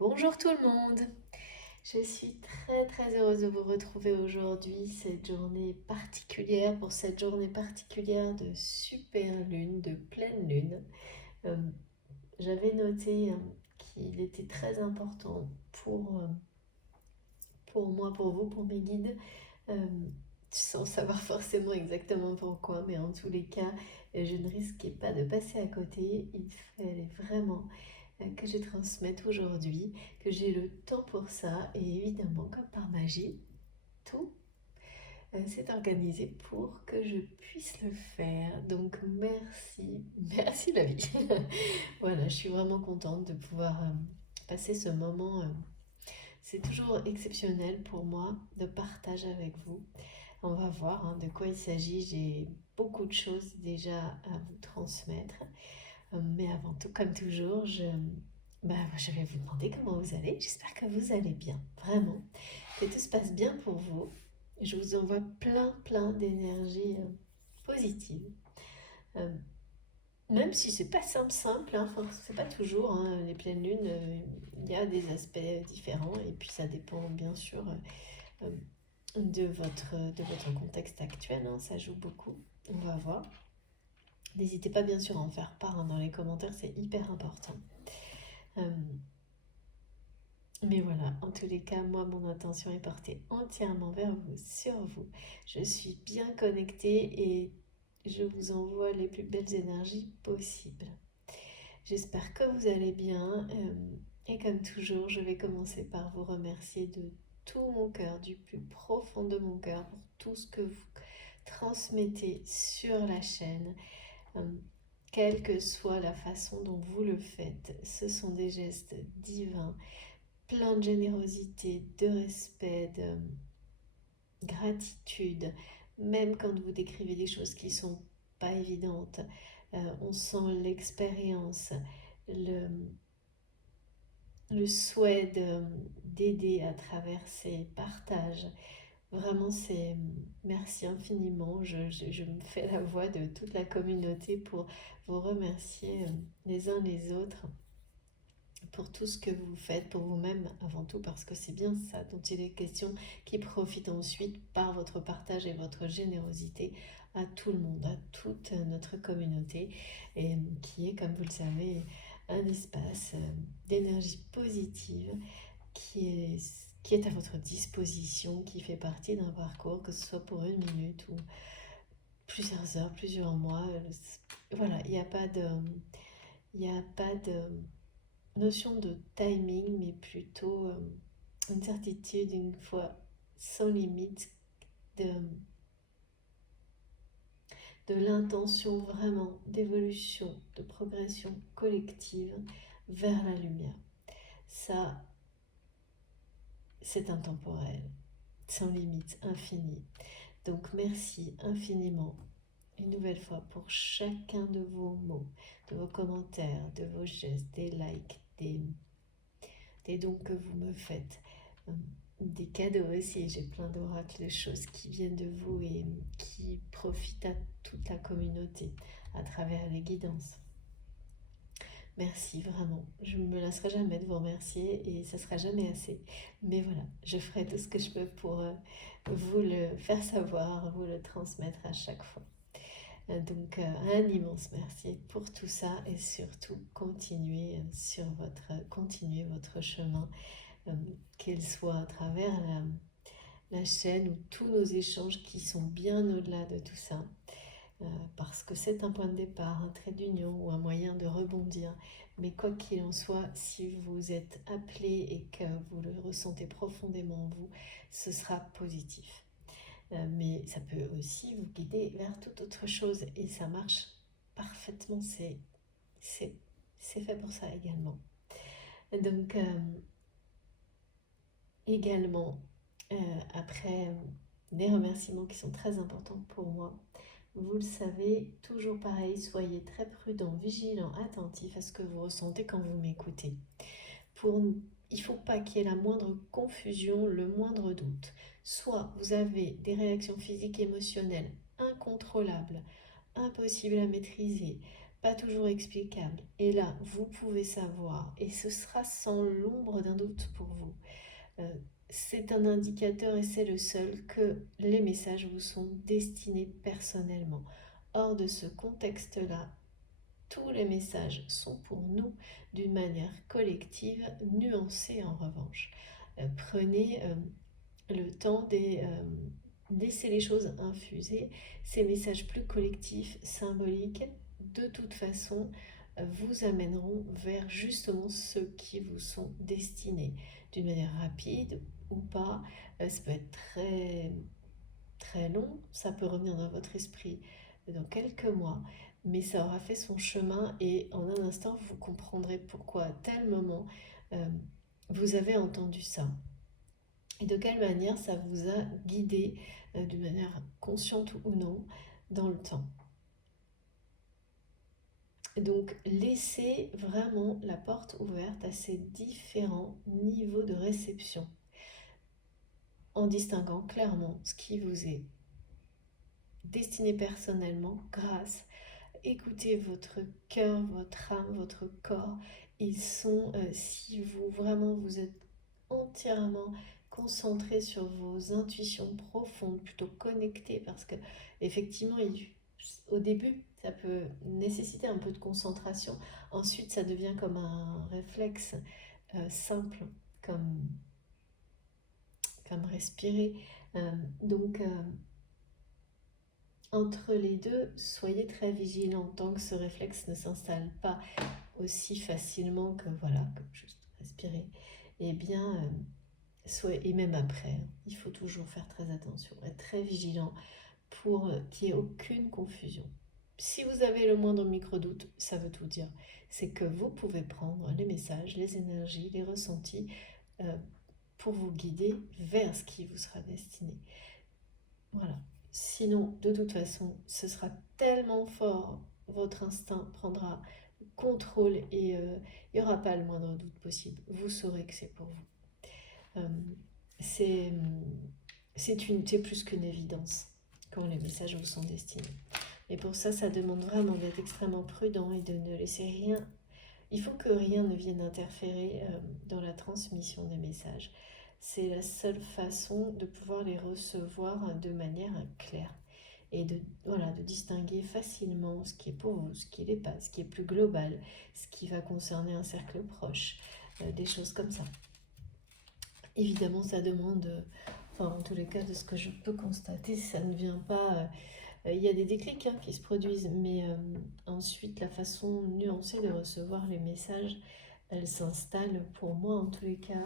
Bonjour tout le monde! Je suis très heureuse de vous retrouver aujourd'hui, cette journée particulière, pour cette journée particulière de super lune, de pleine lune. Euh, J'avais noté qu'il était très important pour moi, pour vous, pour mes guides, euh, sans savoir forcément exactement pourquoi, mais en tous les cas, je ne risquais pas de passer à côté. Il fallait vraiment que je transmette aujourd'hui, que j'ai le temps pour ça, et évidemment, comme par magie, tout s'est organisé pour que je puisse le faire. Donc merci, merci la vie. Voilà, je suis vraiment contente de pouvoir passer ce moment. C'est toujours exceptionnel pour moi de partage avec vous. On va voir de quoi il s'agit. J'ai beaucoup de choses déjà à vous transmettre. Mais avant tout, comme toujours, je vais vous demander comment vous allez. J'espère que vous allez bien, vraiment. Que tout se passe bien pour vous. Je vous envoie plein d'énergie positive. Euh, Même si c'est pas simple, hein, c'est pas toujours, hein, les pleines lunes, il y a des aspects différents et puis ça dépend bien sûr de votre contexte actuel, hein, ça joue beaucoup. On va voir. N'hésitez pas bien sûr à en faire part dans les commentaires, c'est hyper important. Euh, Mais voilà, en tous les cas, moi, mon attention est portée entièrement vers vous, sur vous. Je suis bien connectée et je vous envoie les plus belles énergies possibles. J'espère que vous allez bien. Et comme toujours, je vais commencer par vous remercier de tout mon cœur, du plus profond de mon cœur, pour tout ce que vous transmettez sur la chaîne. Euh, Quelle que soit la façon dont vous le faites, ce sont des gestes divins, plein de générosité, de respect, de gratitude, même quand vous décrivez des choses qui sont pas évidentes. On sent l'expérience, le, le souhait d'aider à travers ces partages. Vraiment, c'est merci infiniment. Je me fais la voix de toute la communauté pour vous remercier les uns les autres pour tout ce que vous faites pour vous-même avant tout, parce que c'est bien ça dont il est question, qui profite ensuite par votre partage et votre générosité à tout le monde, à toute notre communauté, et qui est, comme vous le savez, un espace d'énergie positive qui est à votre disposition, qui fait partie d'un parcours, que ce soit pour une minute ou plusieurs heures, plusieurs mois. Voilà, il n'y a pas de notion de timing, mais plutôt une certitude, une foi sans limite de, de l'intention vraiment d'évolution, de progression collective vers la lumière. Ça, c'est intemporel, sans limite, infini. Donc merci infiniment une nouvelle fois pour chacun de vos mots, de vos commentaires, de vos gestes, des likes, des dons que vous me faites, des cadeaux aussi. J'ai plein d'oracles, de choses qui viennent de vous et qui profitent à toute la communauté à travers les guidances. Merci vraiment. Je ne me lasserai jamais de vous remercier et ça ne sera jamais assez. Mais voilà, je ferai tout ce que je peux pour vous le faire savoir, vous le transmettre à chaque fois. Donc un immense merci pour tout ça et surtout continuez votre chemin, qu'il soit à travers la chaîne ou tous nos échanges qui sont bien au-delà de tout ça, parce que c'est un point de départ, un trait d'union ou un moyen de rebondir. Mais quoi qu'il en soit, si vous êtes appelé et que vous le ressentez profondément en vous, ce sera positif. Mais ça peut aussi vous guider vers toute autre chose et ça marche parfaitement, c'est fait pour ça également. Donc également, après des remerciements qui sont très importants pour moi, vous le savez, toujours pareil, soyez très prudent, vigilant, attentif à ce que vous ressentez quand vous m'écoutez. Il ne faut pas qu'il y ait la moindre confusion, le moindre doute. Soit vous avez des réactions physiques et émotionnelles incontrôlables, impossibles à maîtriser, pas toujours explicable. Et là, vous pouvez savoir, et ce sera sans l'ombre d'un doute pour vous. C'est un indicateur, et c'est le seul, que les messages vous sont destinés personnellement. Hors de ce contexte-là, tous les messages sont pour nous d'une manière collective, nuancée en revanche. Prenez le temps des... laisser les choses infuser. Ces messages plus collectifs, symboliques, de toute façon, vous amèneront vers justement ceux qui vous sont destinés, d'une manière rapide ou pas. Ça peut être très, très long, ça peut revenir dans votre esprit dans quelques mois, mais ça aura fait son chemin et en un instant, vous comprendrez pourquoi à tel moment, euh, vous avez entendu ça et de quelle manière ça vous a guidé d'une manière consciente ou non dans le temps. Donc laissez vraiment la porte ouverte à ces différents niveaux de réception en distinguant clairement ce qui vous est destiné personnellement grâce. Écoutez votre cœur, votre âme, votre corps. Ils sont, si vous vraiment vous êtes entièrement concentré sur vos intuitions profondes, plutôt connecté, parce que effectivement, au début, ça peut nécessiter un peu de concentration. Ensuite, ça devient comme un réflexe simple, comme, comme respirer. Donc, entre les deux, soyez très vigilants tant que ce réflexe ne s'installe pas aussi facilement que voilà, comme juste respirer. Et bien, et même après, il faut toujours faire très attention, être très vigilant pour qu'il n'y ait aucune confusion. Si vous avez le moindre micro-doute, ça veut tout dire. C'est que vous pouvez prendre les messages, les énergies, les ressentis euh, pour vous guider vers ce qui vous sera destiné. Voilà. Sinon, de toute façon, ce sera tellement fort, votre instinct prendra contrôle et il n'y aura pas le moindre doute possible. Vous saurez que c'est pour vous. C'est plus qu'une évidence quand les messages vous sont destinés. Et pour ça, ça demande vraiment d'être extrêmement prudent et de ne laisser rien. Il faut que rien ne vienne interférer dans la transmission des messages. C'est la seule façon de pouvoir les recevoir de manière claire et de distinguer facilement ce qui est pour vous, ce qui n'est pas, ce qui est plus global, ce qui va concerner un cercle proche, des choses comme ça. Évidemment, ça demande, en tous les cas, de ce que je peux constater, ça ne vient pas. Il y a des déclics qui se produisent, mais ensuite, la façon nuancée de recevoir les messages, elle s'installe pour moi, en tous les cas,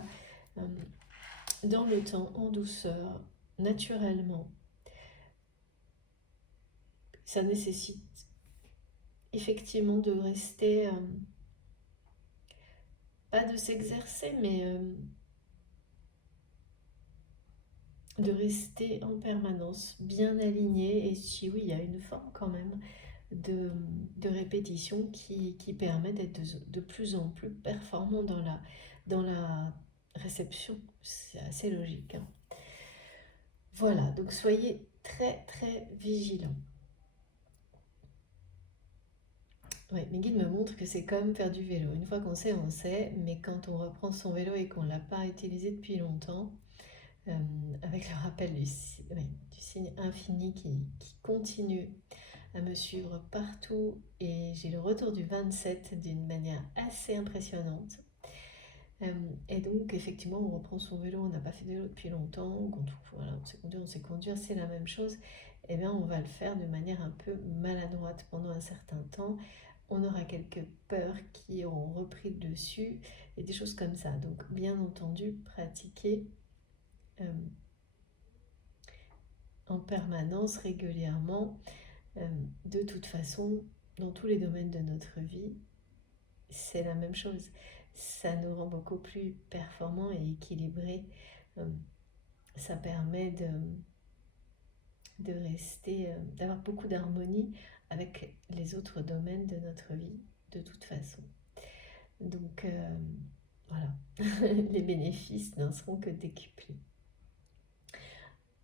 dans le temps, en douceur, naturellement. Ça nécessite effectivement de rester, pas de s'exercer, mais de rester en permanence bien aligné. Et si oui, il y a une forme quand même de répétition qui permet d'être de plus en plus performant dans la réception. C'est assez logique. Voilà, donc soyez très très vigilants. Ouais, mes guides me montrent que c'est comme faire du vélo. Une fois qu'on sait, on sait, mais quand on reprend son vélo et qu'on ne l'a pas utilisé depuis longtemps, avec le rappel du signe infini qui continue à me suivre partout et j'ai le retour du 27 d'une manière assez impressionnante. Et donc effectivement on reprend son vélo, on n'a pas fait de vélo depuis longtemps, voilà, on sait conduire, c'est la même chose, et bien on va le faire de manière un peu maladroite pendant un certain temps. On aura quelques peurs qui auront repris le dessus et des choses comme ça. Donc bien entendu, pratiquer en permanence, régulièrement, de toute façon, dans tous les domaines de notre vie, c'est la même chose. Ça nous rend beaucoup plus performants et équilibrés. Ça permet de rester, d'avoir beaucoup d'harmonie avec les autres domaines de notre vie, de toute façon. Donc, voilà, les bénéfices n'en seront que décuplés.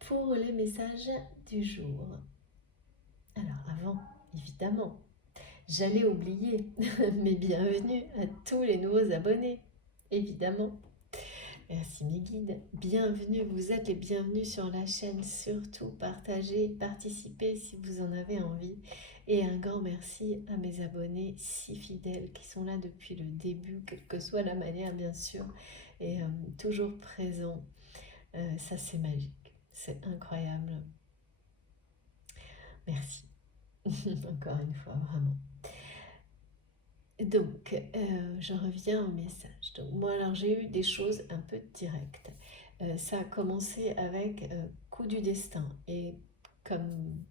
Pour les messages du jour. Alors, avant, évidemment, J'allais oublier, mais bienvenue à tous les nouveaux abonnés, évidemment. Merci mes guides, bienvenue, vous êtes les bienvenus sur la chaîne, surtout partagez, participez si vous en avez envie. Et un grand merci à mes abonnés si fidèles qui sont là depuis le début, quelle que soit la manière bien sûr, et toujours présents. Ça c'est magique, c'est incroyable. Merci, encore une fois, vraiment. Donc, je reviens au message. Donc, moi, alors, j'ai eu des choses un peu directes. Ça a commencé avec coup du destin. Et comme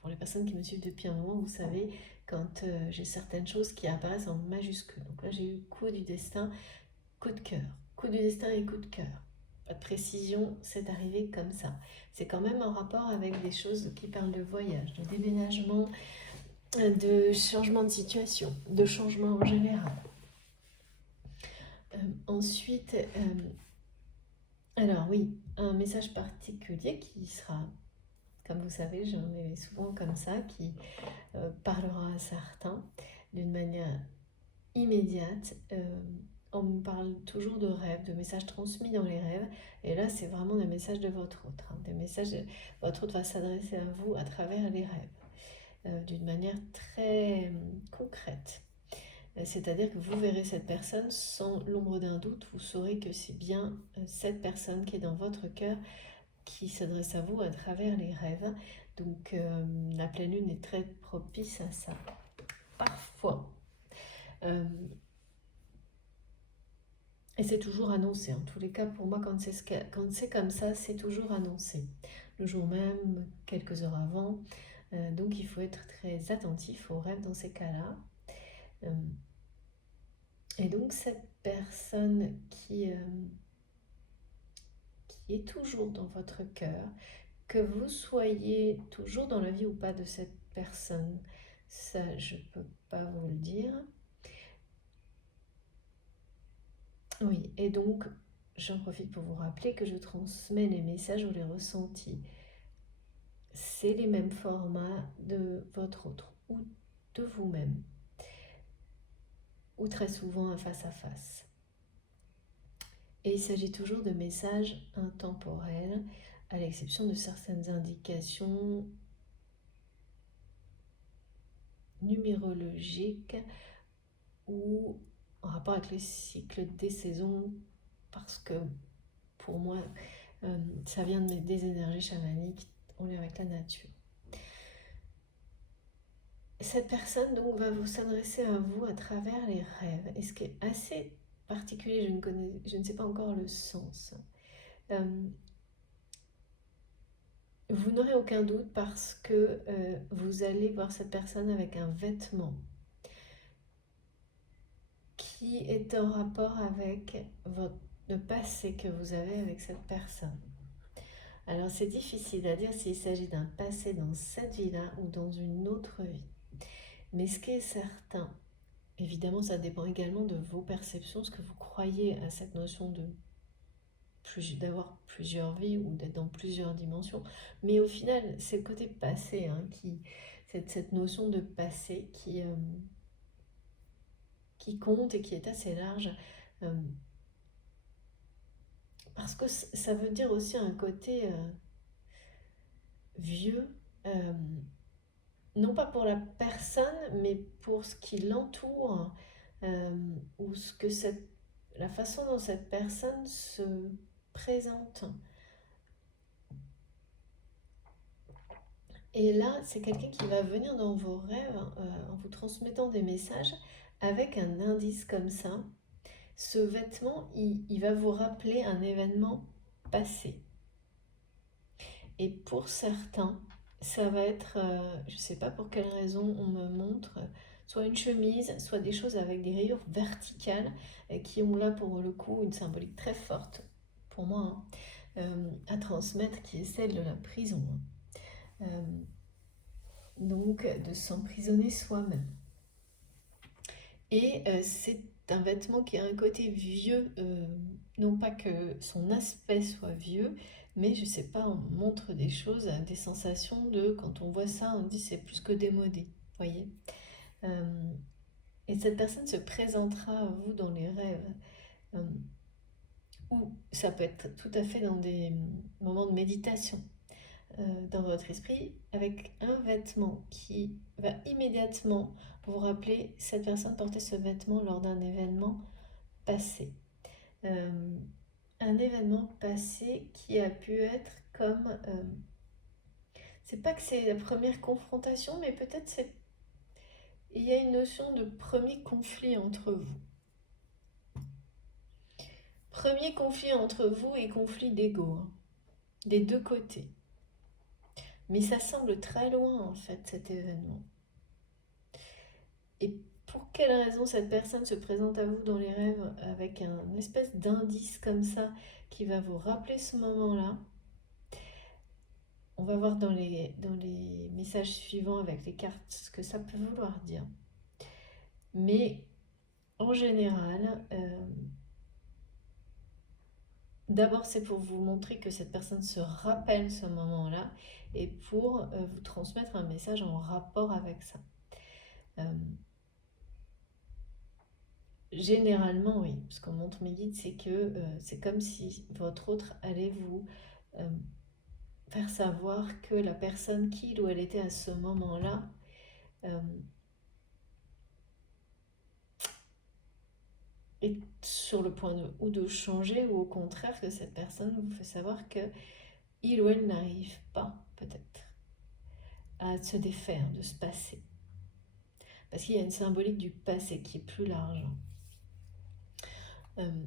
pour les personnes qui me suivent depuis un moment, vous savez, quand j'ai certaines choses qui apparaissent en majuscule. Donc là, j'ai eu coup du destin, coup de cœur. Coup du destin et coup de cœur. Pas de précision, c'est arrivé comme ça. C'est quand même en rapport avec des choses qui parlent de voyage, de déménagement, de changement de situation, de changement en général. Ensuite, alors oui, un message particulier qui sera, comme vous savez, j'en ai souvent comme ça, qui parlera à certains d'une manière immédiate. On me parle toujours de rêves, de messages transmis dans les rêves, et là c'est vraiment des messages de votre hôte. Des messages, votre hôte va s'adresser à vous à travers les rêves, d'une manière très concrète. C'est-à-dire que vous verrez cette personne sans l'ombre d'un doute, vous saurez que c'est bien cette personne qui est dans votre cœur qui s'adresse à vous à travers les rêves. Donc la pleine lune est très propice à ça. Parfois. Et c'est toujours annoncé. En tous les cas, pour moi, quand c'est comme ça, c'est toujours annoncé. Le jour même, quelques heures avant. Donc il faut être très attentif aux rêves dans ces cas-là. Et donc cette personne qui est toujours dans votre cœur, que vous soyez toujours dans la vie ou pas de cette personne, ça je ne peux pas vous le dire. Oui, et donc j'en profite pour vous rappeler que je transmets les messages ou les ressentis. C'est les mêmes formats de votre autre ou de vous-même, ou très souvent un face-à-face. Et il s'agit toujours de messages intemporels, à l'exception de certaines indications numérologiques ou en rapport avec les cycles des saisons, parce que pour moi, ça vient des énergies chamaniques en lien avec la nature. Cette personne donc va vous s'adresser à vous à travers les rêves. Et ce qui est assez particulier, je ne sais pas encore le sens. Vous n'aurez aucun doute parce que vous allez voir cette personne avec un vêtement qui est en rapport avec le passé que vous avez avec cette personne. Alors c'est difficile à dire s'il s'agit d'un passé dans cette vie-là ou dans une autre vie. Mais ce qui est certain, évidemment ça dépend également de vos perceptions, ce que vous croyez à cette notion d'avoir plusieurs vies ou d'être dans plusieurs dimensions. Mais au final, c'est le côté passé, cette notion de passé qui compte et qui est assez large. Parce que ça veut dire aussi un côté vieux, non pas pour la personne, mais pour ce qui l'entoure, ou la façon dont cette personne se présente. Et là, c'est quelqu'un qui va venir dans vos rêves en vous transmettant des messages avec un indice comme ça. Ce vêtement, il va vous rappeler un événement passé. Et pour certains, ça va être, je ne sais pas pour quelle raison on me montre, soit une chemise, soit des choses avec des rayures verticales qui ont là pour le coup une symbolique très forte, pour moi, à transmettre, qui est celle de la prison. Donc de s'emprisonner soi-même. Et c'est un vêtement qui a un côté vieux, non pas que son aspect soit vieux, mais je sais pas, on montre des choses, des sensations de, quand on voit ça, on dit c'est plus que démodé, voyez. Et cette personne se présentera à vous dans les rêves. Euh, ou ça peut être tout à fait dans des moments de méditation dans votre esprit, avec un vêtement qui va immédiatement vous rappeler cette personne portait ce vêtement lors d'un événement passé. Euh, un événement passé qui a pu être comme... c'est pas que c'est la première confrontation, mais peut-être il y a une notion de premier conflit entre vous. Premier conflit entre vous et conflit d'ego, hein, des deux côtés. Mais ça semble très loin en fait cet événement. Et pour quelle raison cette personne se présente à vous dans les rêves avec un espèce d'indice comme ça qui va vous rappeler ce moment-là? On va voir dans les messages suivants avec les cartes ce que ça peut vouloir dire. Mais en général, d'abord c'est pour vous montrer que cette personne se rappelle ce moment-là et pour vous transmettre un message en rapport avec ça. Généralement, oui. Ce qu'on montre mes guides, c'est que c'est comme si votre autre allait vous euh, faire savoir que la personne qu'il ou elle était à ce moment-là euh, est sur le point de changer, ou au contraire que cette personne vous fait savoir que il ou elle n'arrive pas peut-être à se défaire de ce passé. Parce qu'il y a une symbolique du passé qui est plus large. Euh,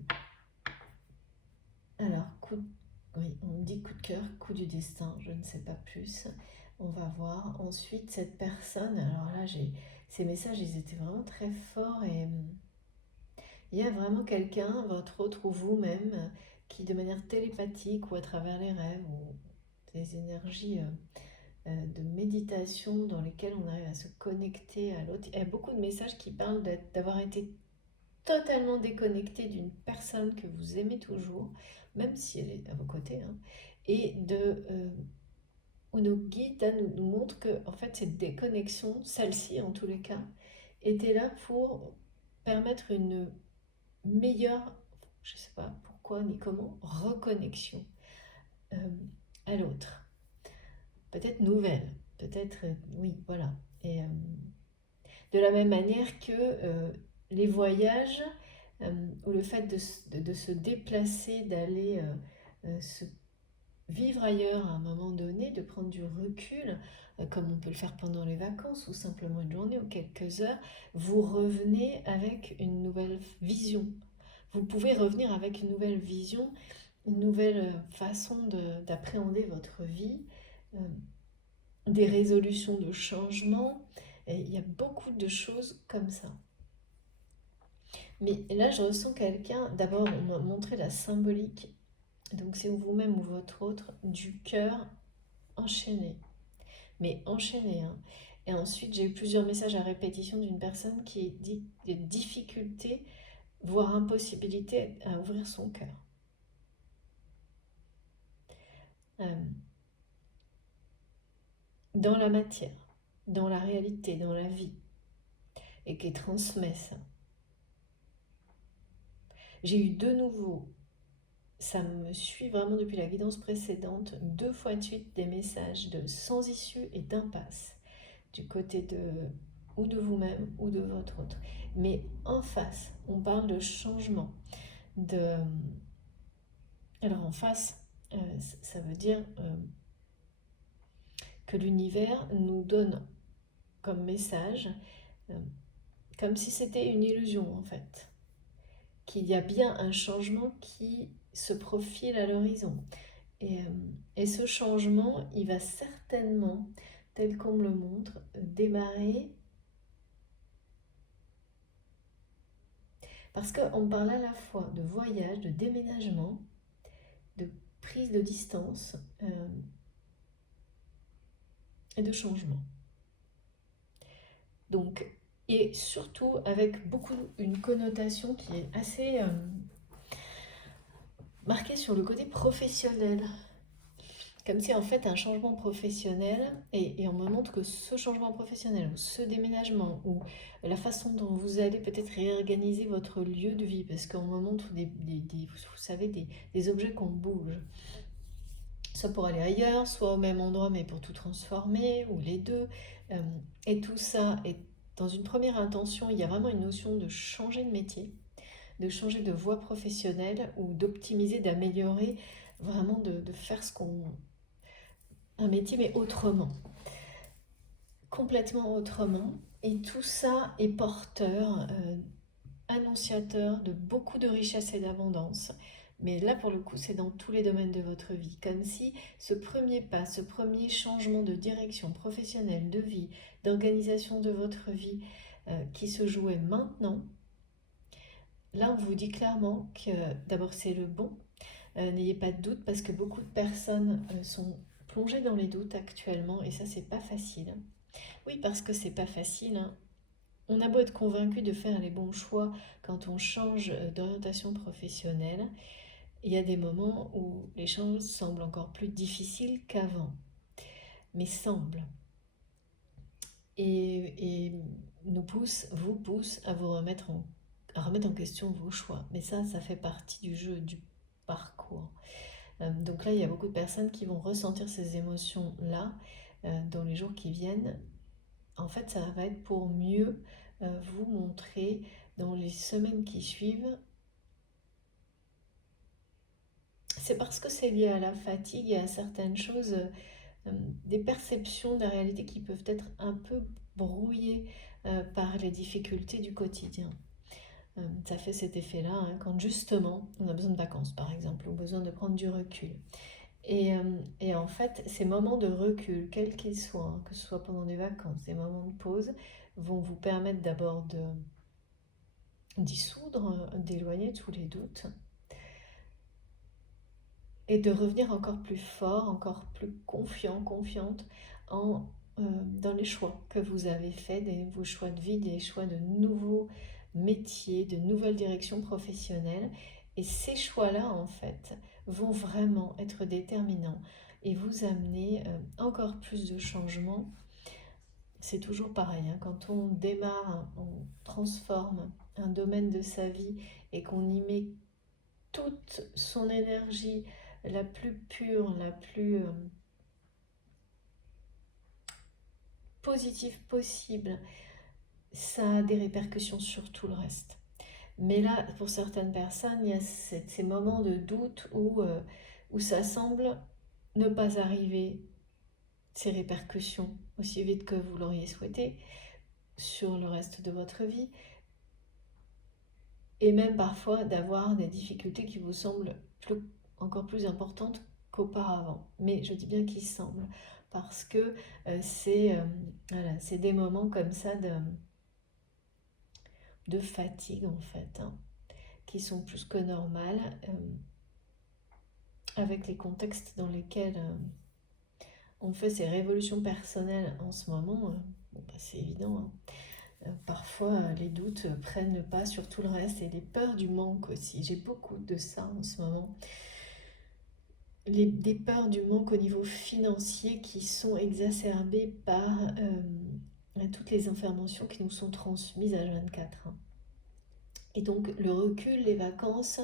alors, oui, on me dit coup de cœur, coup du destin, je ne sais pas plus. On va voir. Ensuite, cette personne, alors là, ces messages, ils étaient vraiment très forts et il y a vraiment quelqu'un, votre autre ou vous-même, qui de manière télépathique ou à travers les rêves ou des énergies de méditation dans lesquelles on arrive à se connecter à l'autre. Il y a beaucoup de messages qui parlent d'avoir été totalement déconnecté d'une personne que vous aimez toujours, même si elle est à vos côtés, hein, et où nos guides là, nous montrent que en fait cette déconnexion, celle-ci en tous les cas, était là pour permettre une meilleure, je ne sais pas pourquoi ni comment, reconnexion euh, à l'autre. Peut-être nouvelle, peut-être, oui, voilà. Et de la même manière que les voyages ou le fait de se déplacer, d'aller se vivre ailleurs à un moment donné, de prendre du recul, comme on peut le faire pendant les vacances ou simplement une journée ou quelques heures, vous revenez avec une nouvelle vision. Vous pouvez revenir avec une nouvelle vision, une nouvelle façon d'appréhender votre vie, euh, des résolutions de changement. Et il y a beaucoup de choses comme ça. Mais là, je ressens quelqu'un, d'abord, on m'a montré la symbolique, donc c'est vous-même ou votre autre, du cœur enchaîné. Mais enchaîné, hein. Et ensuite, j'ai eu plusieurs messages à répétition d'une personne qui dit des difficultés, voire impossibilité à ouvrir son cœur. Euh, dans la matière, dans la réalité, dans la vie, et qui transmet ça. J'ai eu de nouveau, ça me suit vraiment depuis la guidance précédente, 2 fois de suite des messages de sans issue et d'impasse, du côté ou de vous-même ou de votre autre. Mais en face, on parle de changement. Alors en face, ça veut dire que l'univers nous donne comme message, euh, comme si c'était une illusion en fait, qu'il y a bien un changement qui se profile à l'horizon. Et ce changement, il va certainement, tel qu'on me le montre, démarrer. Parce qu'on parle à la fois de voyage, de déménagement, de prise de distance et de changement. Donc, et surtout avec une connotation qui est assez marquée sur le côté professionnel. comme si en fait un changement professionnel, et on me montre que ce changement professionnel ou ce déménagement ou la façon dont vous allez peut-être réorganiser votre lieu de vie, parce qu'on me montre vous savez, des objets qu'on bouge, soit pour aller ailleurs, soit au même endroit mais pour tout transformer, ou les deux. Euh, et tout ça est dans une première intention, il y a vraiment une notion de changer de métier, de changer de voie professionnelle ou d'optimiser, d'améliorer, vraiment de faire un métier mais autrement, complètement autrement. Et tout ça est porteur, annonciateur de beaucoup de richesse et d'abondance. Mais là, pour le coup, c'est dans tous les domaines de votre vie. Comme si ce premier pas, ce premier changement de direction professionnelle, de vie, d'organisation de votre vie qui se jouait maintenant, là, on vous dit clairement que d'abord, c'est le bon. N'ayez pas de doute parce que beaucoup de personnes sont plongées dans les doutes actuellement et ça, c'est pas facile. Oui, parce que c'est pas facile, hein. On a beau être convaincu de faire les bons choix quand on change d'orientation professionnelle, il y a des moments où les choses semblent encore plus difficiles qu'avant. Mais semblent. Et vous pousse à à remettre en question vos choix. Mais ça fait partie du jeu, du parcours. Donc là, il y a beaucoup de personnes qui vont ressentir ces émotions-là dans les jours qui viennent. En fait, ça va être pour mieux vous montrer dans les semaines qui suivent. C'est parce que c'est lié à la fatigue et à certaines choses, des perceptions de la réalité qui peuvent être un peu brouillées par les difficultés du quotidien. Ça fait cet effet-là hein, quand justement on a besoin de vacances par exemple, ou besoin de prendre du recul. Et en fait, ces moments de recul, quels qu'ils soient, hein, que ce soit pendant des vacances, des moments de pause, vont vous permettre d'abord de dissoudre, d'éloigner tous les doutes et de revenir encore plus fort, encore plus confiant, confiante en, dans les choix que vous avez faits, vos choix de vie, des choix de nouveaux métiers, de nouvelles directions professionnelles. Et ces choix-là, en fait, vont vraiment être déterminants et vous amener encore plus de changements. C'est toujours pareil, hein, quand on démarre, on transforme un domaine de sa vie et qu'on y met toute son énergie la plus pure, la plus positive possible, ça a des répercussions sur tout le reste. Mais là, pour certaines personnes, il y a ces moments de doute où ça semble ne pas arriver, ces répercussions, aussi vite que vous l'auriez souhaité sur le reste de votre vie. Et même parfois d'avoir des difficultés qui vous semblent encore plus importantes qu'auparavant. Mais je dis bien qu'ils semblent, parce que voilà, c'est des moments comme ça de fatigue en fait, hein, qui sont plus que normales, avec les contextes dans lesquels on fait ces révolutions personnelles en ce moment. Bon, bah, c'est évident, hein. Parfois, les doutes prennent le pas sur tout le reste et les peurs du manque aussi. J'ai beaucoup de ça en ce moment. Des peurs du manque au niveau financier qui sont exacerbées par toutes les informations qui nous sont transmises à 24, hein. Et donc le recul, les vacances,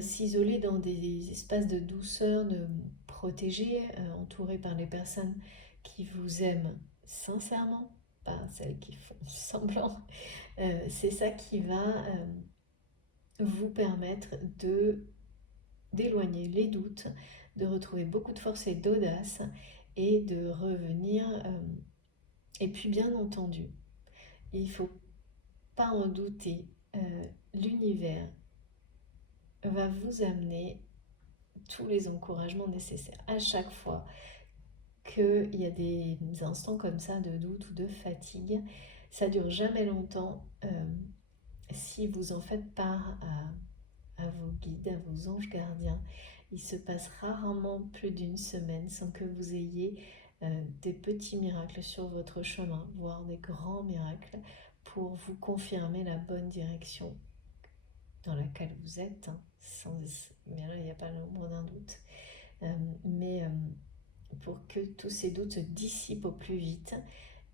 s'isoler dans des espaces de douceur, de protégés, entourés par les personnes qui vous aiment sincèrement, pas celles qui font semblant, c'est ça qui va vous permettre d'éloigner les doutes, de retrouver beaucoup de force et d'audace et de revenir. Et puis bien entendu, il ne faut pas en douter, l'univers va vous amener tous les encouragements nécessaires. À chaque fois qu'il y a des instants comme ça de doute ou de fatigue, ça dure jamais longtemps si vous en faites part à vos guides, à vos anges gardiens. Il se passe rarement plus d'une semaine sans que vous ayez des petits miracles sur votre chemin, voire des grands miracles pour vous confirmer la bonne direction dans laquelle vous êtes, hein, mais là, il n'y a pas l'ombre d'un doute. Mais pour que tous ces doutes se dissipent au plus vite.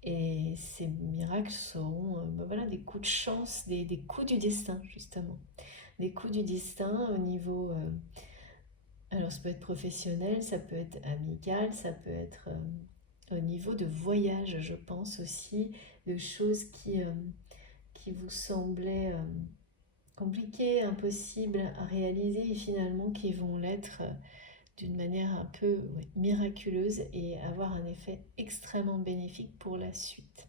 Et ces miracles seront voilà, des coups de chance, des coups du destin, justement. Des coups du destin au niveau... alors ça peut être professionnel, ça peut être amical, ça peut être au niveau de voyage, je pense aussi, de choses qui vous semblaient compliquées, impossibles à réaliser et finalement qui vont l'être d'une manière un peu miraculeuse et avoir un effet extrêmement bénéfique pour la suite.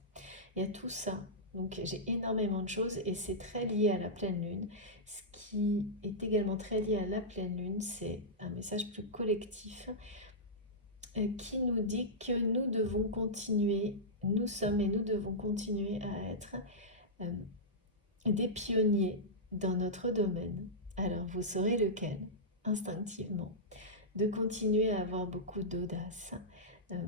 Il y a tout ça. Donc j'ai énormément de choses et c'est très lié à la pleine lune. Ce qui est également très lié à la pleine lune, c'est un message plus collectif qui nous dit que nous devons continuer, nous sommes et nous devons continuer à être euh, des pionniers dans notre domaine. Alors vous saurez lequel, instinctivement, de continuer à avoir beaucoup d'audace. Euh,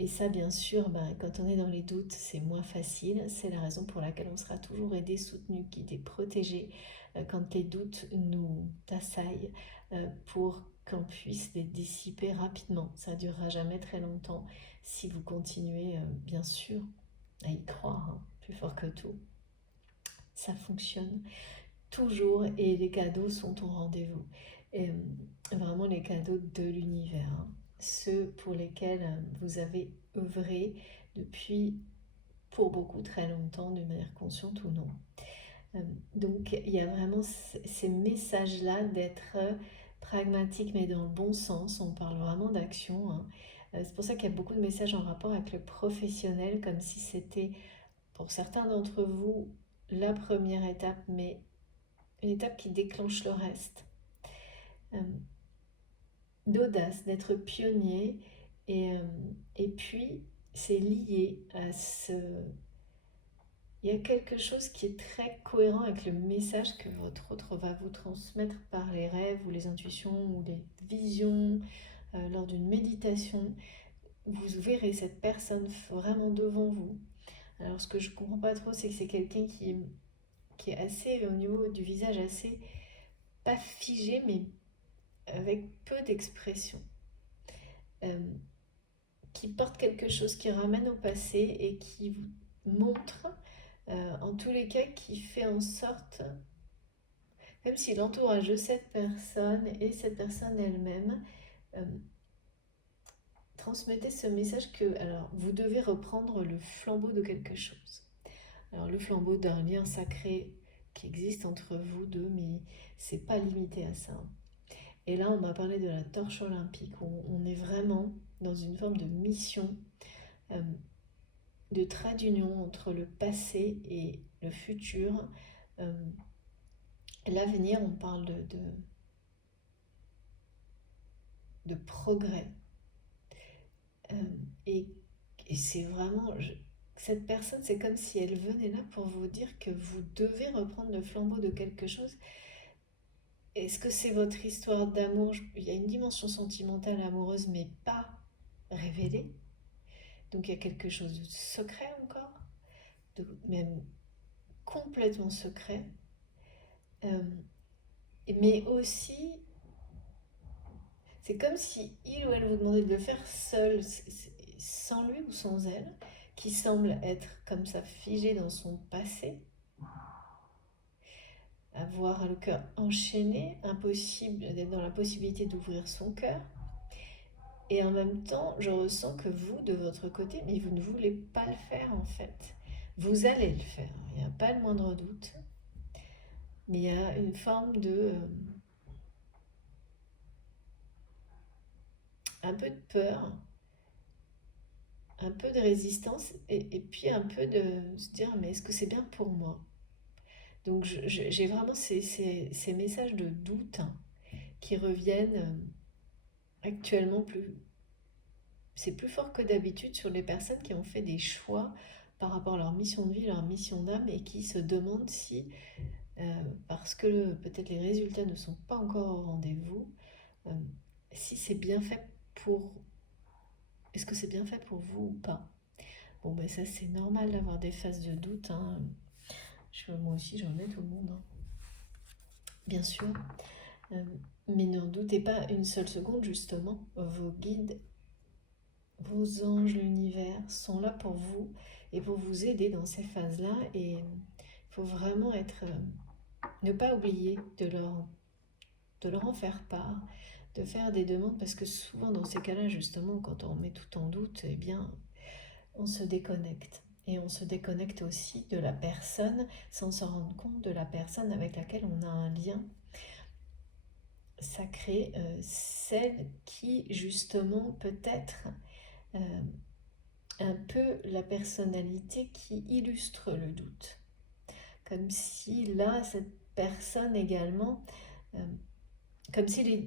Et ça, bien sûr, quand on est dans les doutes, c'est moins facile. C'est la raison pour laquelle on sera toujours aidé, soutenu, guidé, protégé quand les doutes nous assaillent pour qu'on puisse les dissiper rapidement. Ça ne durera jamais très longtemps si vous continuez, bien sûr, à y croire, hein, plus fort que tout. Ça fonctionne toujours et les cadeaux sont au rendez-vous. Et, vraiment les cadeaux de l'univers, hein. Ceux pour lesquels vous avez œuvré depuis pour beaucoup très longtemps, d'une manière consciente ou non. Donc il y a vraiment ces messages-là d'être pragmatique mais dans le bon sens. On parle vraiment d'action, hein. C'est pour ça qu'il y a beaucoup de messages en rapport avec le professionnel, comme si c'était pour certains d'entre vous la première étape, mais une étape qui déclenche le reste. D'audace, d'être pionnier. Et puis, c'est lié à ce... Il y a quelque chose qui est très cohérent avec le message que votre autre va vous transmettre par les rêves ou les intuitions ou les visions lors d'une méditation. Vous verrez cette personne vraiment devant vous. Alors, ce que je ne comprends pas trop, c'est que c'est quelqu'un qui est assez, au niveau du visage, assez, pas figé, mais avec peu d'expression. Qui porte quelque chose qui ramène au passé et qui vous montre, en tous les cas, qui fait en sorte, même si l'entourage de cette personne et cette personne elle-même transmettait ce message que, alors, vous devez reprendre le flambeau de quelque chose. Alors, le flambeau d'un lien sacré qui existe entre vous deux, mais c'est pas limité à ça. Et là, on m'a parlé de la torche olympique, où on est vraiment dans une forme de mission, de trait d'union entre le passé et le futur. L'avenir, on parle de progrès. Et, et c'est vraiment... cette personne, c'est comme si elle venait là pour vous dire que vous devez reprendre le flambeau de quelque chose. Est-ce que c'est votre histoire d'amour? Il y a une dimension sentimentale, amoureuse, mais pas révélée. Donc il y a quelque chose de secret encore, même complètement secret. Mais aussi, c'est comme si il ou elle vous demandait de le faire seul, sans lui ou sans elle, qui semble être comme ça figé dans son passé, avoir le cœur enchaîné, impossible d'être dans la possibilité d'ouvrir son cœur. Et en même temps, je ressens que vous, de votre côté, mais vous ne voulez pas le faire en fait. Vous allez le faire, il n'y a pas le moindre doute. Mais il y a une forme de... un peu de peur, un peu de résistance et puis un peu de se dire mais est-ce que c'est bien pour moi? Donc j'ai vraiment ces messages de doute, hein, qui reviennent actuellement plus... C'est plus fort que d'habitude sur les personnes qui ont fait des choix par rapport à leur mission de vie, leur mission d'âme et qui se demandent si, parce que peut-être les résultats ne sont pas encore au rendez-vous, euh, si c'est bien fait pour... Est-ce que c'est bien fait pour vous ou pas? Bon, ben ça, c'est normal d'avoir des phases de doute, hein. Moi aussi, j'en ai, tout le monde, hein. Bien sûr. Euh, mais n'en doutez pas une seule seconde, justement, vos guides, vos anges, l'univers sont là pour vous et pour vous aider dans ces phases-là. Et il faut vraiment ne pas oublier de leur en faire part, de faire des demandes, parce que souvent dans ces cas-là, justement, quand on met tout en doute, eh bien, on se déconnecte. Et on se déconnecte aussi de la personne sans se rendre compte de la personne avec laquelle on a un lien sacré, celle qui, justement, peut être euh, un peu la personnalité qui illustre le doute. Comme si là, cette personne également, euh, comme si les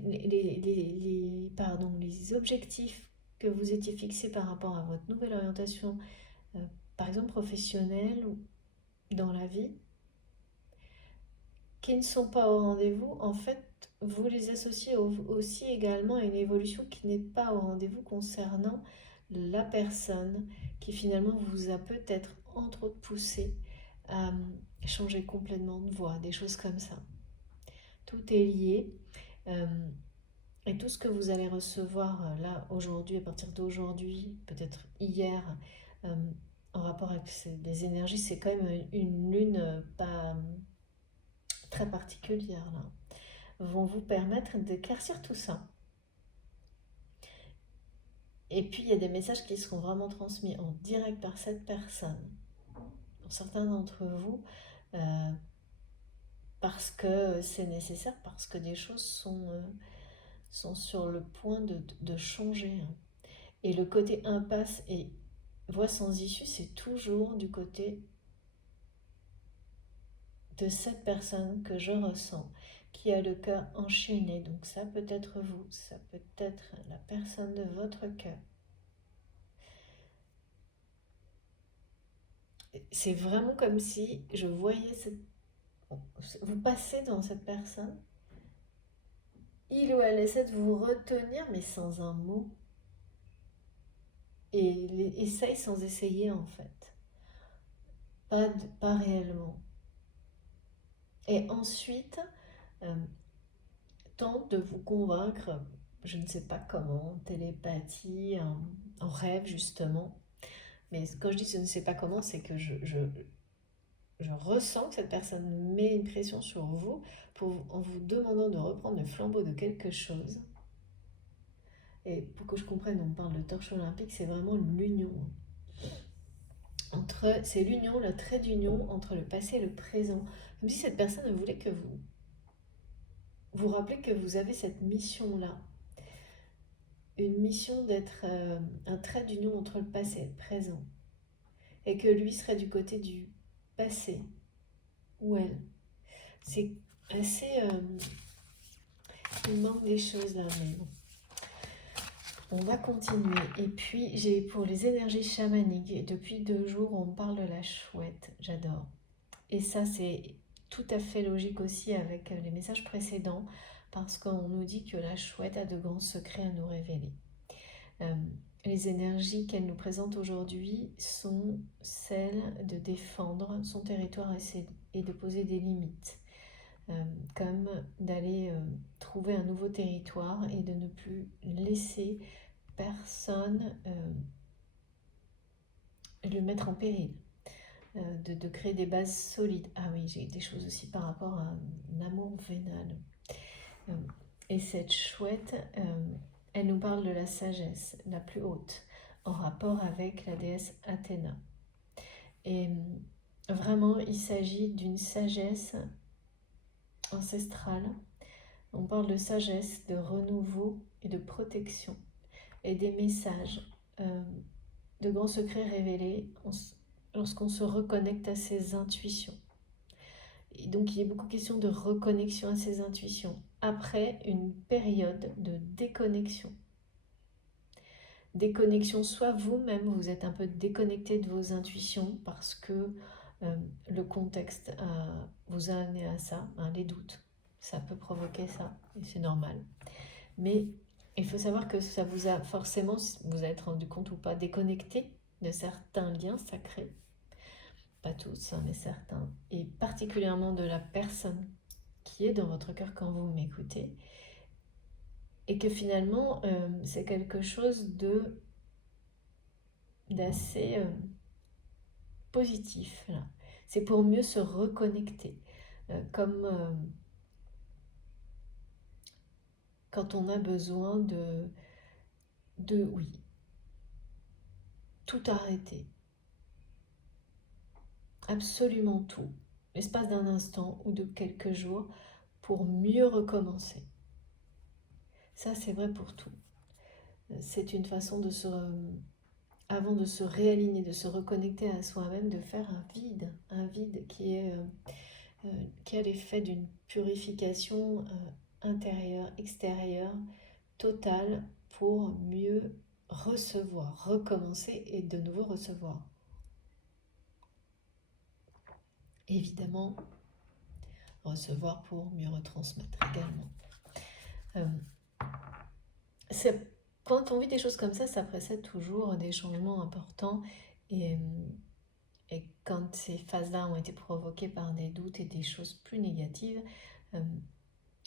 objectifs que vous étiez fixés par rapport à votre nouvelle orientation, euh, par exemple professionnelle ou dans la vie, qui ne sont pas au rendez-vous, en fait, vous les associez aussi également à une évolution qui n'est pas au rendez-vous concernant la personne qui finalement vous a peut-être entre autres poussé à changer complètement de voie, des choses comme ça. Tout est lié. Euh, et tout ce que vous allez recevoir là aujourd'hui, à partir d'aujourd'hui, peut-être hier, euh, en rapport avec les énergies, c'est quand même une lune pas très particulière là, vont vous permettre d'éclaircir tout ça. Et puis il y a des messages qui seront vraiment transmis en direct par cette personne, pour certains d'entre vous, euh, parce que c'est nécessaire, parce que des choses sont sur le point de changer. Et le côté impasse et voie sans issue, c'est toujours du côté de cette personne que je ressens, qui a le cœur enchaîné. Donc ça peut être vous, ça peut être la personne de votre cœur. C'est vraiment comme si je voyais vous passer dans cette personne. Il ou elle essaie de vous retenir, mais sans un mot. Et essaye sans essayer, en fait. Pas réellement. Et ensuite, euh, tente de vous convaincre, je ne sais pas comment, télépathie, en rêve, justement. Mais quand je dis je ne sais pas comment, c'est que je ressens que cette personne met une pression sur vous en vous demandant de reprendre le flambeau de quelque chose. Et pour que je comprenne, on parle de torche olympique, c'est vraiment l'union. C'est l'union, le trait d'union entre le passé et le présent. Comme si cette personne voulait que vous vous rappelez que vous avez cette mission-là. Une mission d'être un trait d'union entre le passé et le présent. Et que lui serait du côté du passé. Ou elle. C'est assez... il manque des choses là, mais bon. On va continuer. Et puis, j'ai pour les énergies chamaniques, depuis 2 jours, on me parle de la chouette. J'adore. Et ça, c'est tout à fait logique aussi avec les messages précédents, parce qu'on nous dit que la chouette a de grands secrets à nous révéler. Les énergies qu'elle nous présente aujourd'hui sont celles de défendre son territoire et de poser des limites. Comme d'aller trouver un nouveau territoire et de ne plus laisser personne le mettre en péril, de créer des bases solides. Ah oui, j'ai des choses aussi par rapport à un amour vénal. Et cette chouette, elle nous parle de la sagesse la plus haute, en rapport avec la déesse Athéna. Et vraiment, il s'agit d'une sagesse ancestrale. On parle de sagesse, de renouveau et de protection. Et des messages de grands secrets révélés lorsqu'on se reconnecte à ses intuitions. Et donc il y a beaucoup question de reconnexion à ses intuitions après une période de déconnexion. Déconnexion, soit vous-même vous êtes un peu déconnecté de vos intuitions parce que le contexte vous a amené à ça, hein, les doutes, ça peut provoquer ça et c'est normal. Mais il faut savoir que ça vous a forcément, vous êtes rendu compte ou pas, déconnecté de certains liens sacrés, pas tous, hein, mais certains, et particulièrement de la personne qui est dans votre cœur quand vous m'écoutez, et que finalement c'est quelque chose d'assez positif là. C'est pour mieux se reconnecter, comme quand on a besoin oui, tout arrêter, absolument tout, l'espace d'un instant ou de quelques jours, pour mieux recommencer. Ça, c'est vrai pour tout. C'est une façon avant de se réaligner, de se reconnecter à soi-même, de faire un vide qui a l'effet d'une purification intérieure, extérieure, totale, pour mieux recevoir, recommencer et de nouveau recevoir. Évidemment, recevoir pour mieux retransmettre également. Quand on vit des choses comme ça précède toujours des changements importants, et quand ces phases-là ont été provoquées par des doutes et des choses plus négatives,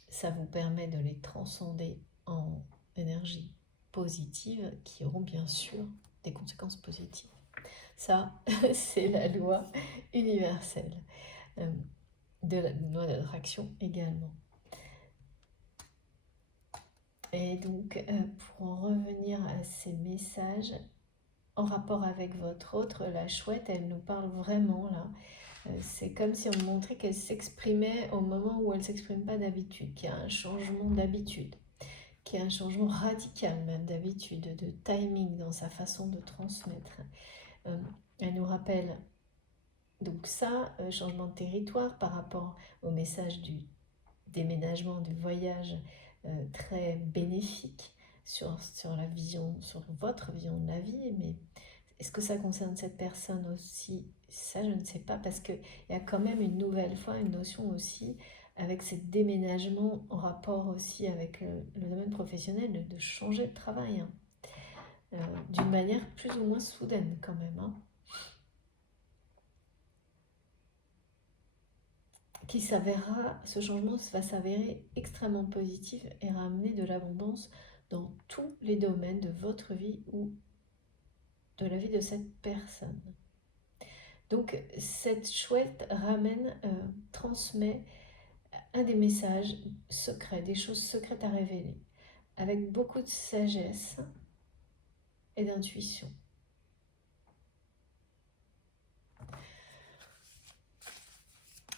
ça vous permet de les transcender en énergie positive qui auront bien sûr des conséquences positives. Ça, c'est la loi universelle, de la loi d'attraction également. Et donc, pour en revenir à ces messages, en rapport avec votre autre, la chouette, elle nous parle vraiment là. C'est comme si on nous montrait qu'elle s'exprimait au moment où elle ne s'exprime pas d'habitude, qu'il y a un changement d'habitude, qu'il y a un changement radical même d'habitude, de timing dans sa façon de transmettre. Elle nous rappelle donc ça, changement de territoire par rapport au message du déménagement, du voyage, très bénéfique sur votre vision de la vie, mais est-ce que ça concerne cette personne aussi? Ça, je ne sais pas, parce qu'il y a quand même une nouvelle fois une notion aussi avec ces déménagements en rapport aussi avec le domaine professionnel, de changer de travail, d'une manière plus ou moins soudaine quand même, ce changement va s'avérer extrêmement positif et ramener de l'abondance dans tous les domaines de votre vie ou de la vie de cette personne. Donc cette chouette transmet un des messages secrets, des choses secrètes à révéler, avec beaucoup de sagesse et d'intuition.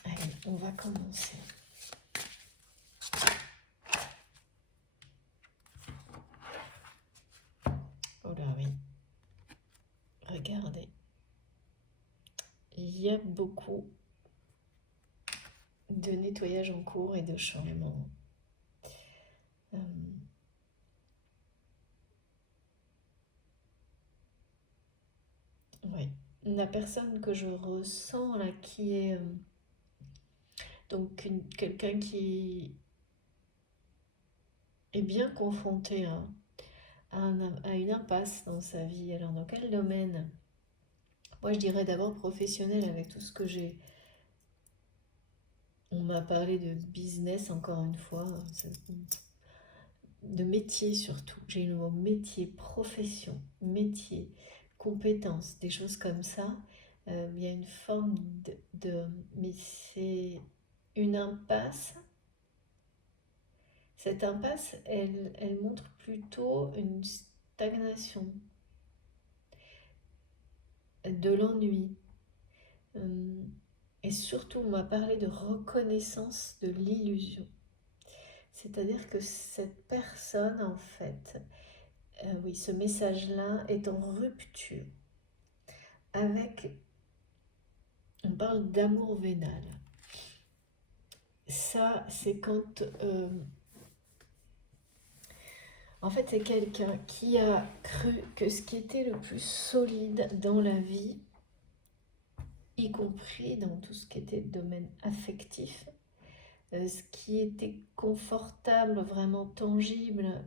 Allez, on va commencer. Oh là oui, regardez, il y a beaucoup de nettoyage en cours et de changement. Oui, la personne que je ressens là, qui est donc quelqu'un qui est bien confronté à une impasse dans sa vie. Alors dans quel domaine? Moi je dirais d'abord professionnel, avec tout ce que j'ai. On m'a parlé de business encore une fois, de métier surtout. J'ai le mot métier, profession, métier, compétences, des choses comme ça. Il y a une forme mais c'est une impasse. Cette impasse, elle montre plutôt une stagnation, de l'ennui. Et surtout, on m'a parlé de reconnaissance de l'illusion. C'est-à-dire que cette personne, en fait, oui, ce message-là est en rupture avec, on parle d'amour vénal. Ça, c'est quand, en fait, c'est quelqu'un qui a cru que ce qui était le plus solide dans la vie, y compris dans tout ce qui était domaine affectif, ce qui était confortable, vraiment tangible,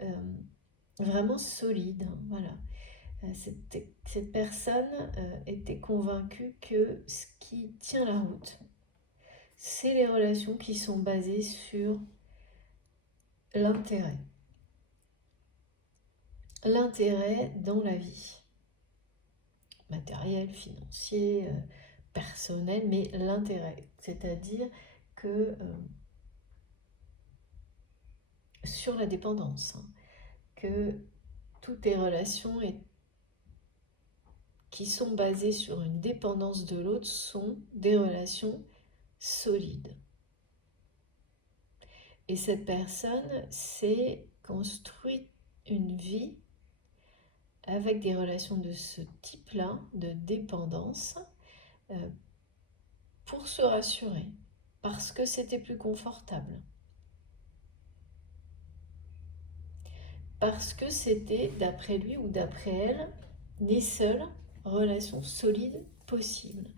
vraiment solide, voilà. Cette personne était convaincue que ce qui tient la route, c'est les relations qui sont basées sur l'intérêt. L'intérêt dans la vie. Matériel, financier, personnel, mais l'intérêt. C'est-à-dire que sur la dépendance, hein, que toutes les relations qui sont basées sur une dépendance de l'autre sont des relations solides. Et cette personne s'est construite une vie avec des relations de ce type-là, de dépendance, pour se rassurer, parce que c'était plus confortable. Parce que c'était, d'après lui ou d'après elle, les seules relations solides possibles,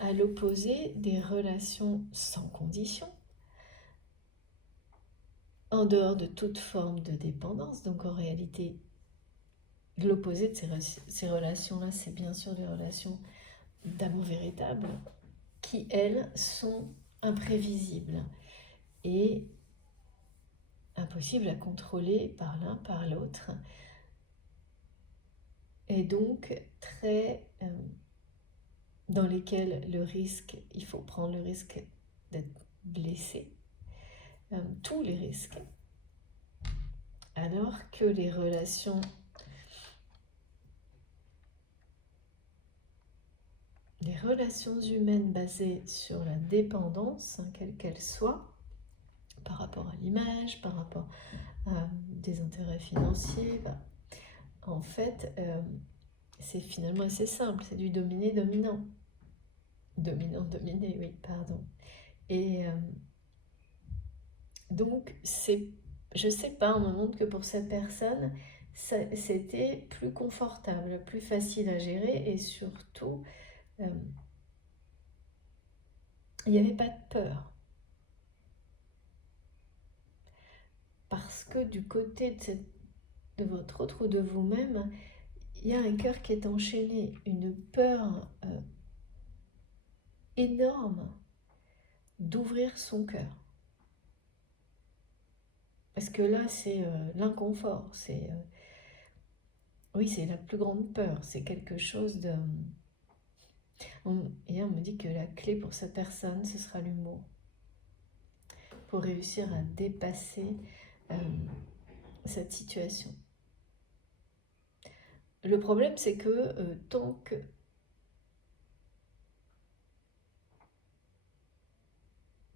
à l'opposé des relations sans condition, en dehors de toute forme de dépendance. Donc en réalité, l'opposé de ces relations-là, c'est bien sûr les relations d'amour véritable, qui, elles, sont imprévisibles et impossibles à contrôler par l'un, par l'autre, et donc très dans lesquelles le risque, il faut prendre le risque d'être blessé, tous les risques, alors que les relations humaines basées sur la dépendance, quelle qu'elle soit, par rapport à l'image, par rapport à des intérêts financiers, en fait, c'est finalement assez simple, c'est du dominé-dominant. Dominant-dominé, oui, pardon. Et donc, je sais pas, on me montre que pour cette personne, c'était plus confortable, plus facile à gérer, et surtout, il n'y avait pas de peur. Parce que du côté de votre autre ou de vous-même, il y a un cœur qui est enchaîné, une peur énorme d'ouvrir son cœur. Parce que là, c'est l'inconfort, oui, c'est la plus grande peur, c'est quelque chose de... Et on me dit que la clé pour cette personne, ce sera l'humour. Pour réussir à dépasser cette situation. Le problème, c'est que tant que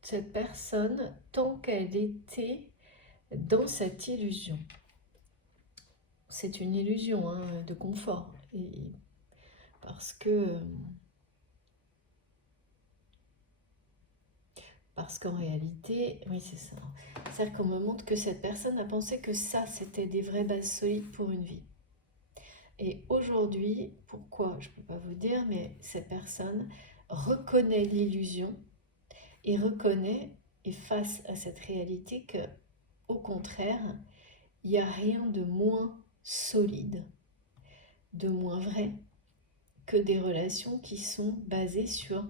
cette personne, tant qu'elle était dans cette illusion, c'est une illusion hein, de confort, et parce qu'en réalité, oui c'est ça, c'est-à-dire qu'on me montre que cette personne a pensé que ça, c'était des vraies bases solides pour une vie. Et aujourd'hui, pourquoi, je ne peux pas vous dire, mais cette personne reconnaît l'illusion et reconnaît, et face à cette réalité, que au contraire, il n'y a rien de moins solide, de moins vrai, que des relations qui sont basées sur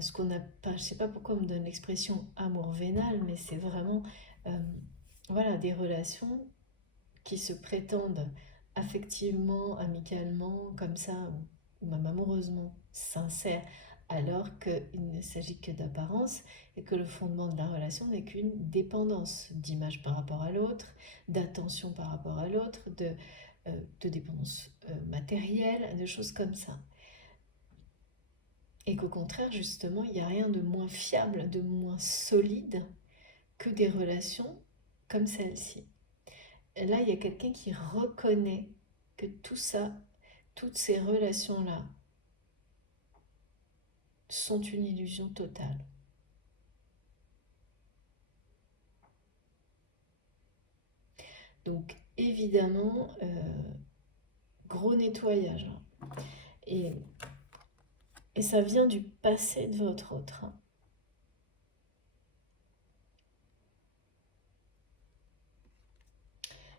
ce qu'on a, je ne sais pas pourquoi on me donne l'expression amour vénal, mais c'est vraiment voilà, des relations qui se prétendent affectivement, amicalement, comme ça, ou même amoureusement sincères, alors qu'il ne s'agit que d'apparence et que le fondement de la relation n'est qu'une dépendance d'image par rapport à l'autre, d'attention par rapport à l'autre, de dépendance matérielle, de choses comme ça. Et qu'au contraire, justement, il n'y a rien de moins fiable, de moins solide que des relations comme celle-ci. Et là, il y a quelqu'un qui reconnaît que tout ça, toutes ces relations-là, sont une illusion totale. Donc, évidemment, gros nettoyage. Et ça vient du passé de votre autre.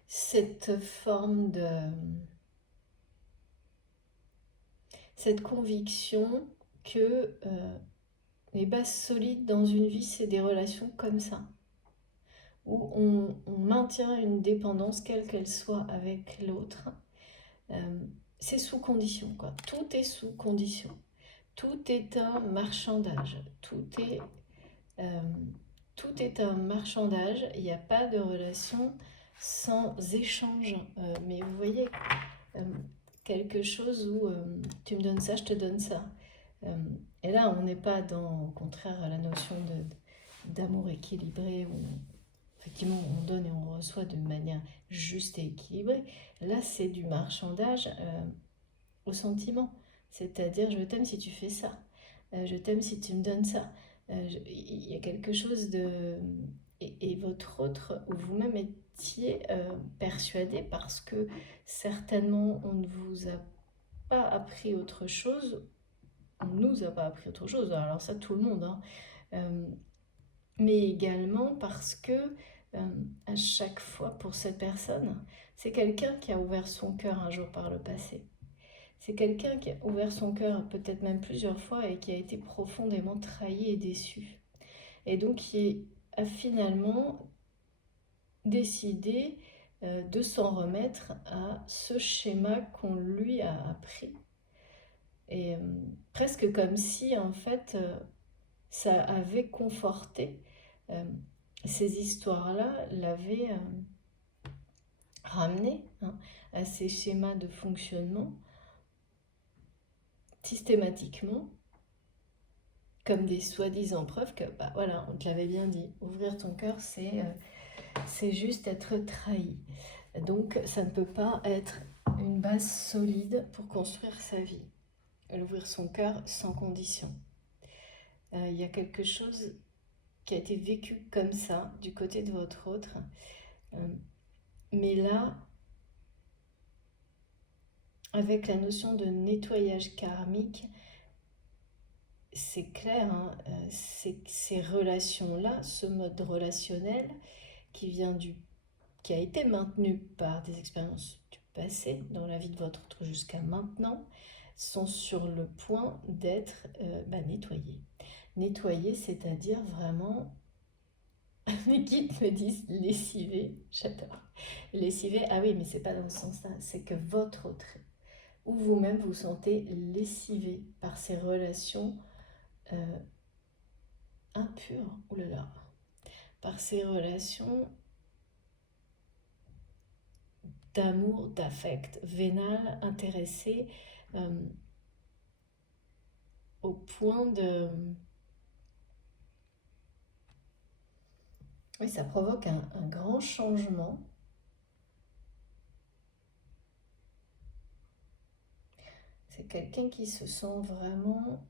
Cette forme de... cette conviction que Les bases solides dans une vie, c'est des relations comme ça, où on maintient une dépendance, quelle qu'elle soit, avec l'autre. C'est sous condition, quoi. Tout est sous condition. Tout est un marchandage. Euh, tout est un marchandage. Il n'y a pas de relation sans échange. Mais vous voyez, euh, quelque chose où tu me donnes ça, je te donne ça. Et là, on n'est pas dans, au contraire, la notion d'amour équilibré où effectivement on donne et on reçoit de manière juste et équilibrée. Là, c'est du marchandage au sentiment. C'est-à-dire, je t'aime si tu fais ça. Je t'aime si tu me donnes ça. Il y a quelque chose de... Et votre autre, vous-même étiez persuadé parce que certainement on ne vous a pas appris autre chose, on ne nous a pas appris autre chose, alors ça tout le monde, hein. Euh, mais également parce que à chaque fois pour cette personne, c'est quelqu'un qui a ouvert son cœur un jour par le passé. C'est quelqu'un qui a ouvert son cœur peut-être même plusieurs fois et qui a été profondément trahi et déçu. Et donc qui a finalement décidé de s'en remettre à ce schéma qu'on lui a appris. Et presque comme si en fait ça avait conforté euh, ces histoires-là, l'avaient ramené hein, à ces schémas de fonctionnement systématiquement comme des soi-disant preuves que, bah voilà, on te l'avait bien dit, ouvrir ton cœur, c'est juste être trahi. Donc, ça ne peut pas être une base solide pour construire sa vie. Ouvrir son cœur sans condition. Il y a quelque chose qui a été vécu comme ça du côté de votre autre. Euh, mais là, avec la notion de nettoyage karmique, c'est clair, hein, ces relations-là, ce mode relationnel qui a été maintenu par des expériences du passé dans la vie de votre autre jusqu'à maintenant, sont sur le point d'être nettoyés. Nettoyés, c'est-à-dire vraiment, les guides me disent lessiver, j'adore. Lessiver, ah oui, mais c'est pas dans ce sens-là, c'est que votre autre, ou vous-même vous sentez lessivé par ces relations euh, impures, oulala, par ces relations d'amour, d'affect vénal, intéressé, euh, au point de... Oui, ça provoque un grand changement. C'est quelqu'un qui se sent vraiment...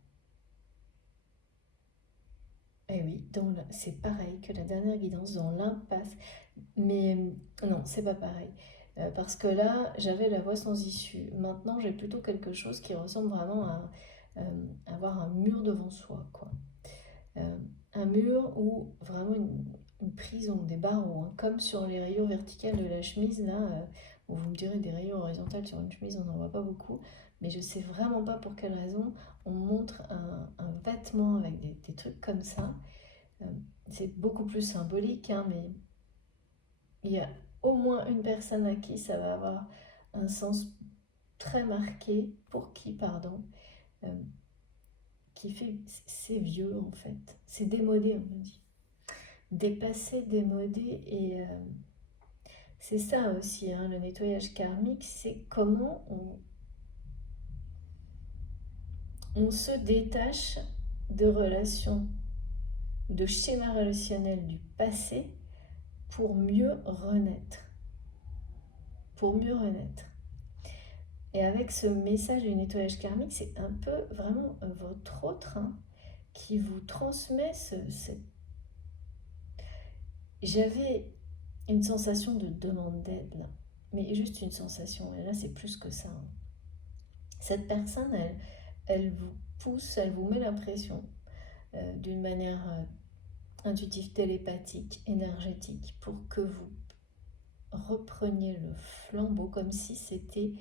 Eh oui, c'est pareil que la dernière guidance, dans l'impasse. Mais non, c'est pas pareil. Parce que là, j'avais la voie sans issue. Maintenant, j'ai plutôt quelque chose qui ressemble vraiment à avoir un mur devant soi, quoi. Euh, un mur ou vraiment une prison, des barreaux, hein, comme sur les rayures verticales de la chemise, là, où vous me direz des rayures horizontales sur une chemise, on n'en voit pas beaucoup, mais je sais vraiment pas pour quelle raison on montre un vêtement avec des trucs comme ça. Euh, c'est beaucoup plus symbolique, hein, mais il y a au moins une personne à qui ça va avoir un sens très marqué, pour qui, pardon, euh, qui fait, c'est vieux en fait, c'est démodé, on me dit. Dépassé, démodé, et c'est ça aussi, hein, le nettoyage karmique, c'est comment on se détache de relations, de schémas relationnels du passé pour mieux renaître. Pour mieux renaître. Et avec ce message du nettoyage karmique, c'est un peu vraiment votre autre hein, qui vous transmet cette... J'avais une sensation de demande d'aide là, mais juste une sensation, et là c'est plus que ça, hein. Cette personne, elle vous pousse, elle vous met la pression d'une manière intuitive, télépathique, énergétique, pour que vous repreniez le flambeau comme si c'était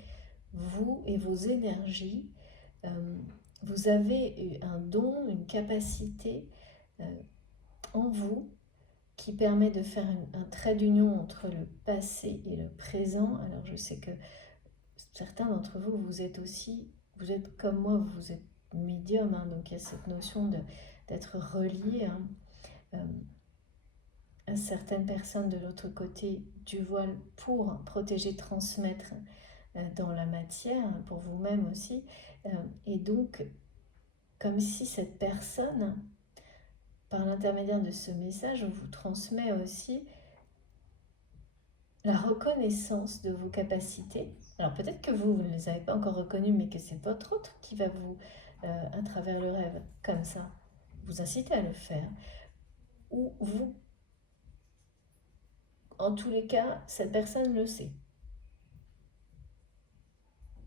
vous et vos énergies, vous avez eu un don, une capacité en vous qui permet de faire un trait d'union entre le passé et le présent. Alors je sais que certains d'entre vous, vous êtes comme moi, vous êtes médium, hein, donc il y a cette notion d'être relié, hein, à certaines personnes de l'autre côté du voile pour protéger, transmettre dans la matière, pour vous-même aussi. Et donc, comme si cette personne, par l'intermédiaire de ce message, vous transmet aussi la reconnaissance de vos capacités. Alors peut-être que vous ne les avez pas encore reconnues, mais que c'est votre autre qui va vous, à travers le rêve, comme ça, vous inciter à le faire. Ou vous, en tous les cas, cette personne le sait.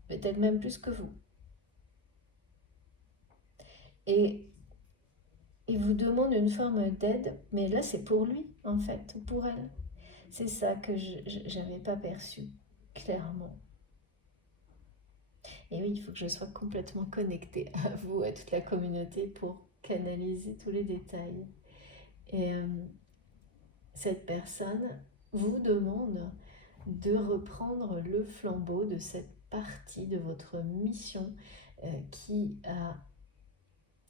Peut-être même plus que vous. Et il vous demande une forme d'aide, mais là c'est pour lui en fait, ou pour elle. C'est ça que je n'avais pas perçu clairement. Et oui, il faut que je sois complètement connectée à vous, à toute la communauté pour canaliser tous les détails. Et cette personne vous demande de reprendre le flambeau de cette partie de votre mission qui a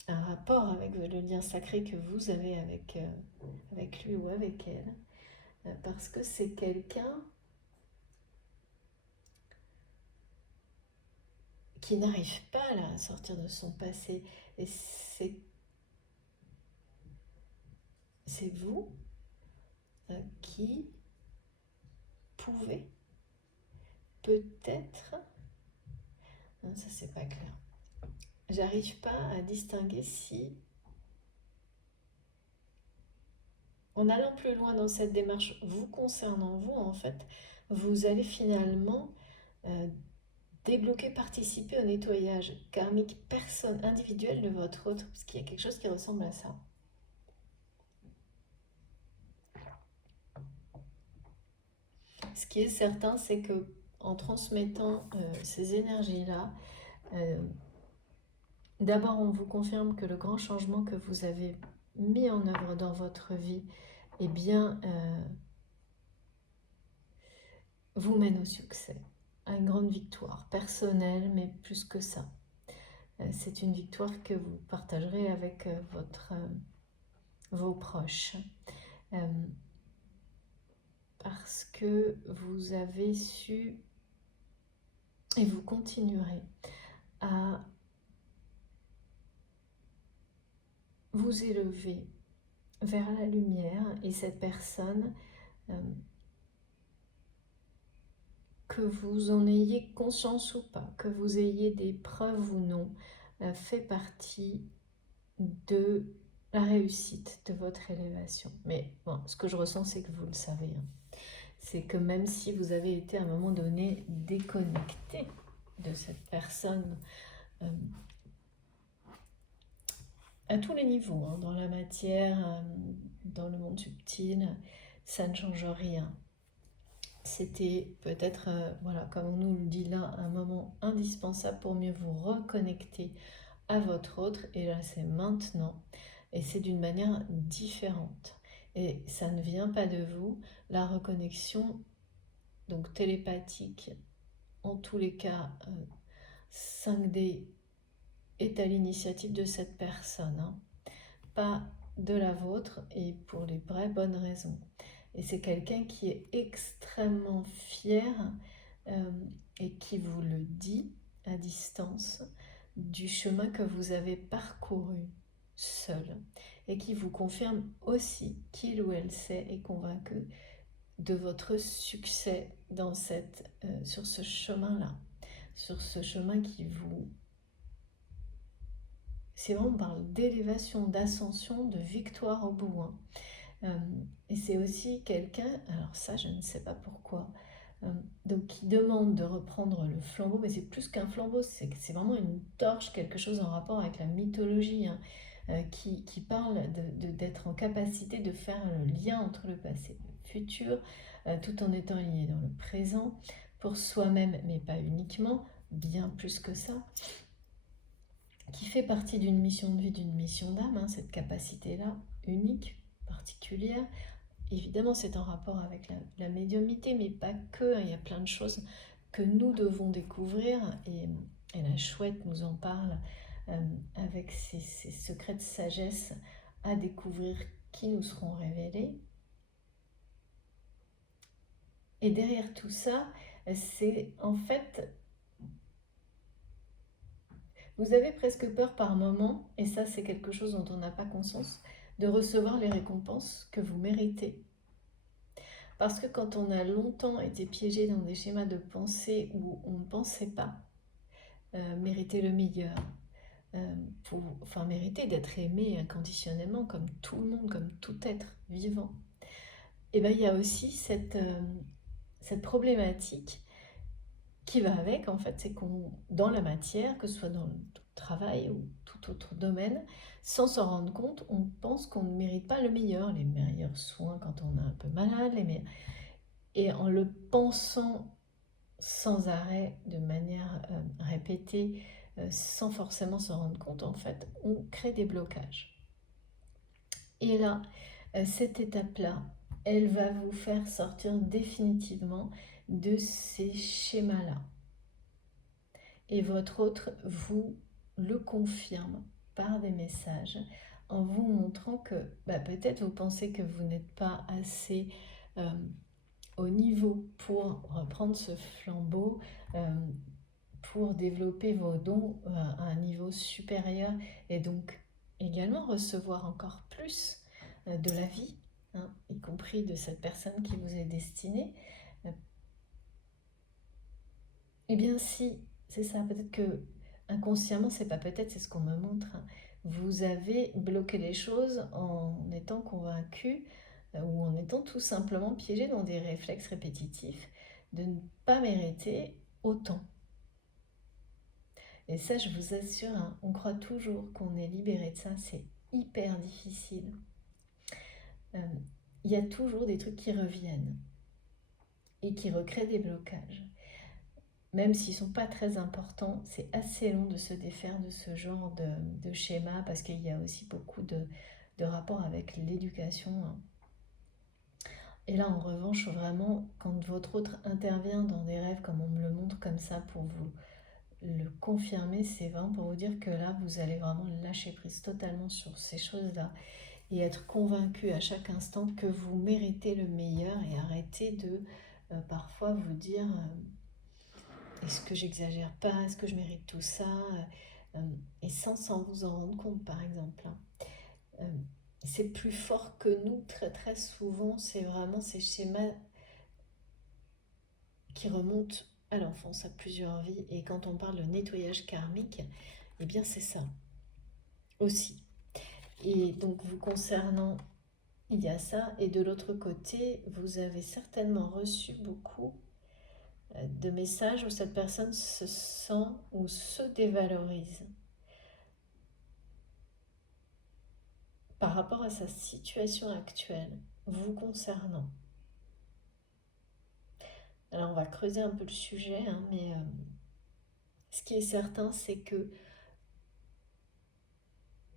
un rapport avec le lien sacré que vous avez avec lui ou avec elle. Parce que c'est quelqu'un qui n'arrive pas là, à sortir de son passé. Et c'est vous qui pouvez peut-être... Non, ça c'est pas clair. J'arrive pas à distinguer si, en allant plus loin dans cette démarche vous concernant, vous en fait, vous allez finalement débloquer, participer au nettoyage karmique individuel de votre autre, parce qu'il y a quelque chose qui ressemble à ça. Ce qui est certain, c'est que en transmettant ces énergies-là, d'abord on vous confirme que le grand changement que vous avez mis en œuvre dans votre vie, eh bien, vous mène au succès, à une grande victoire personnelle, mais plus que ça. C'est une victoire que vous partagerez avec vos proches. Parce que vous avez su, et vous continuerez, à vous élever vers la lumière, et cette personne, que vous en ayez conscience ou pas, que vous ayez des preuves ou non, fait partie de la réussite de votre élévation. Mais bon, ce que je ressens, c'est que vous le savez. Hein. C'est que même si vous avez été à un moment donné déconnecté de cette personne, à tous les niveaux, hein, dans la matière, dans le monde subtil, ça ne change rien. C'était peut-être, voilà, comme on nous le dit là, un moment indispensable pour mieux vous reconnecter à votre autre. Et là, c'est maintenant. Et c'est d'une manière différente. Et ça ne vient pas de vous. La reconnexion, donc télépathique, en tous les cas, 5D, est à l'initiative de cette personne. Hein. Pas de la vôtre, et pour les vraies bonnes raisons. Et c'est quelqu'un qui est extrêmement fier et qui vous le dit à distance du chemin que vous avez parcouru seul, et qui vous confirme aussi qu'il ou elle sait, est convaincu de votre succès dans sur ce chemin-là, sur ce chemin qui vous... C'est vraiment, on parle d'élévation, d'ascension, de victoire au bout. Hein. Et c'est aussi quelqu'un, alors ça je ne sais pas pourquoi, donc qui demande de reprendre le flambeau, mais c'est plus qu'un flambeau, c'est vraiment une torche, quelque chose en rapport avec la mythologie, hein, qui parle d'être en capacité de faire le lien entre le passé et le futur, tout en étant lié dans le présent, pour soi-même, mais pas uniquement, bien plus que ça. qui fait partie d'une mission de vie, d'une mission d'âme, hein, cette capacité-là, unique, particulière. Évidemment, c'est en rapport avec la médiumnité, mais pas que, hein, il y a plein de choses que nous devons découvrir, et la chouette nous en parle avec ses secrets de sagesse à découvrir qui nous seront révélés. Et derrière tout ça, c'est en fait, vous avez presque peur par moment, et ça c'est quelque chose dont on n'a pas conscience, de recevoir les récompenses que vous méritez. Parce que quand on a longtemps été piégé dans des schémas de pensée où on ne pensait pas mériter le meilleur, mériter d'être aimé inconditionnellement comme tout le monde, comme tout être vivant, et bien il y a aussi cette problématique qui va avec, en fait, c'est qu'on, dans la matière, que ce soit dans le travail ou tout autre domaine, sans s'en rendre compte, on pense qu'on ne mérite pas le meilleur, les meilleurs soins quand on est un peu malade, et en le pensant sans arrêt, de manière répétée, sans forcément s'en rendre compte, en fait, on crée des blocages. Et là, cette étape-là, elle va vous faire sortir définitivement de ces schémas-là. Et votre autre vous le confirme par des messages en vous montrant que peut-être vous pensez que vous n'êtes pas assez au niveau pour reprendre ce flambeau, pour développer vos dons à un niveau supérieur et donc également recevoir encore plus de la vie, hein, y compris de cette personne qui vous est destinée. Eh bien si, c'est ça, peut-être que inconsciemment, c'est pas peut-être, c'est ce qu'on me montre, hein. Vous avez bloqué les choses en étant convaincu ou en étant tout simplement piégé dans des réflexes répétitifs de ne pas mériter autant. Et ça, je vous assure, hein, on croit toujours qu'on est libéré de ça, c'est hyper difficile. Il y a toujours des trucs qui reviennent et qui recréent des blocages. Même s'ils ne sont pas très importants, c'est assez long de se défaire de ce genre de schéma parce qu'il y a aussi beaucoup de rapports avec l'éducation, hein. Et là, en revanche, vraiment, quand votre autre intervient dans des rêves, comme on me le montre comme ça pour vous le confirmer, c'est vraiment pour vous dire que là, vous allez vraiment lâcher prise totalement sur ces choses-là et être convaincu à chaque instant que vous méritez le meilleur et arrêter de parfois vous dire est-ce que j'exagère pas, est-ce que je mérite tout ça, et sans vous en rendre compte par exemple, hein. C'est plus fort que nous très très souvent, c'est vraiment ces schémas qui remontent à l'enfance, à plusieurs vies, et quand on parle de nettoyage karmique, eh bien c'est ça aussi. Et donc vous concernant, il y a ça, et de l'autre côté, vous avez certainement reçu beaucoup de messages où cette personne se sent ou se dévalorise par rapport à sa situation actuelle, vous concernant. Alors on va creuser un peu le sujet, hein, mais ce qui est certain, c'est que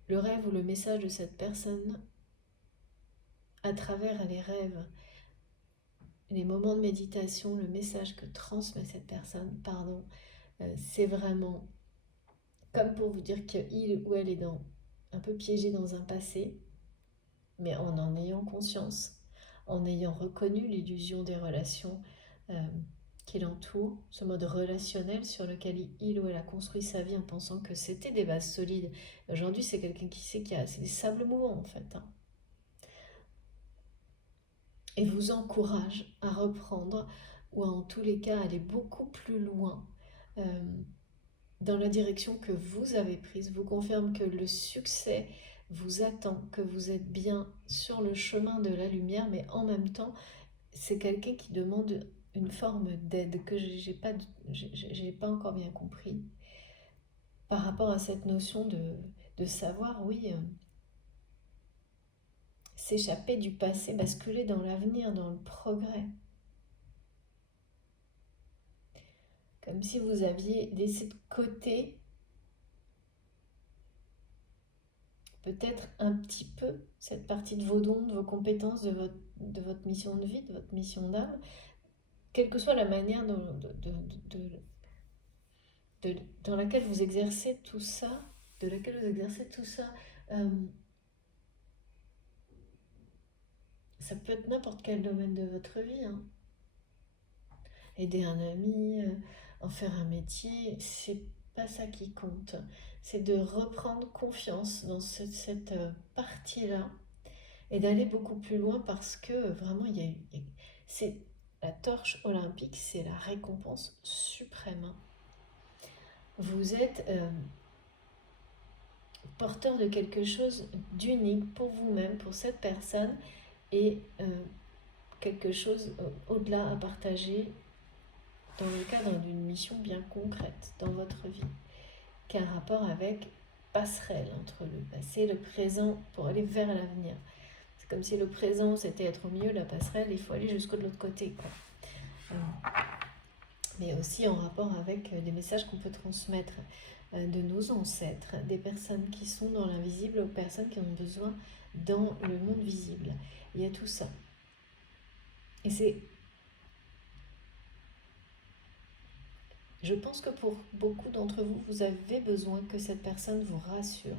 le rêve ou le message de cette personne, à travers les rêves, les moments de méditation, le message que transmet cette personne, c'est vraiment comme pour vous dire qu'il ou elle est un peu piégé dans un passé, mais en ayant conscience, en ayant reconnu l'illusion des relations qui l'entourent, ce mode relationnel sur lequel il ou elle a construit sa vie en pensant que c'était des bases solides. Aujourd'hui, c'est quelqu'un qui sait c'est des sables mouvants en fait, hein. Et vous encourage à reprendre, ou en tous les cas aller beaucoup plus loin dans la direction que vous avez prise, vous confirme que le succès vous attend, que vous êtes bien sur le chemin de la lumière, mais en même temps, c'est quelqu'un qui demande une forme d'aide que j'ai pas encore bien compris par rapport à cette notion de savoir, oui, s'échapper du passé, basculer dans l'avenir, dans le progrès. Comme si vous aviez laissé de côté peut-être un petit peu cette partie de vos dons, de vos compétences, de votre mission de vie, de votre mission d'âme, quelle que soit la manière dans laquelle vous exercez tout ça, euh, ça peut être n'importe quel domaine de votre vie, hein. Aider un ami, en faire un métier, c'est pas ça qui compte. C'est de reprendre confiance dans cette partie-là et d'aller beaucoup plus loin parce que vraiment, c'est la torche olympique, c'est la récompense suprême. Vous êtes porteur de quelque chose d'unique pour vous-même, pour cette personne, et quelque chose au-delà à partager dans le cadre d'une mission bien concrète dans votre vie, qui a un rapport avec passerelle entre le passé et le présent pour aller vers l'avenir. C'est comme si le présent c'était être au milieu de la passerelle, il faut aller jusqu'au de l'autre côté, quoi. Mais aussi en rapport avec des messages qu'on peut transmettre de nos ancêtres, des personnes qui sont dans l'invisible aux personnes qui ont besoin dans le monde visible. Il y a tout ça. Et je pense que pour beaucoup d'entre vous, vous avez besoin que cette personne vous rassure,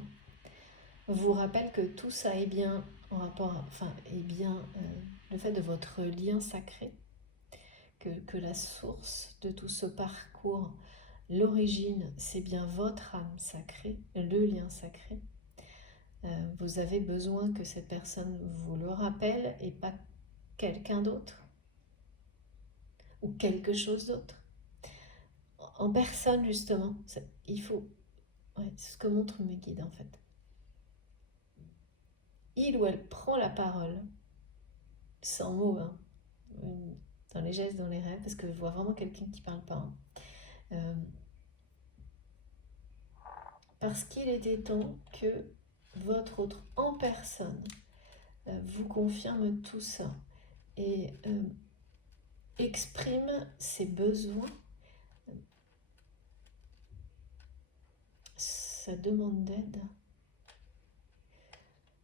vous rappelle que tout ça est bien en rapport, le fait de votre lien sacré, que la source de tout ce parcours, l'origine, c'est bien votre âme sacrée, le lien sacré. Vous avez besoin que cette personne vous le rappelle et pas quelqu'un d'autre ou quelque chose d'autre. En personne, justement, il faut... Ouais, c'est ce que montrent mes guides, en fait. Il ou elle prend la parole, sans mots, hein, dans les gestes, dans les rêves, parce que je vois vraiment quelqu'un qui parle pas. Hein. Parce qu'il était temps que votre autre en personne vous confirme tout ça et exprime ses besoins, sa demande d'aide.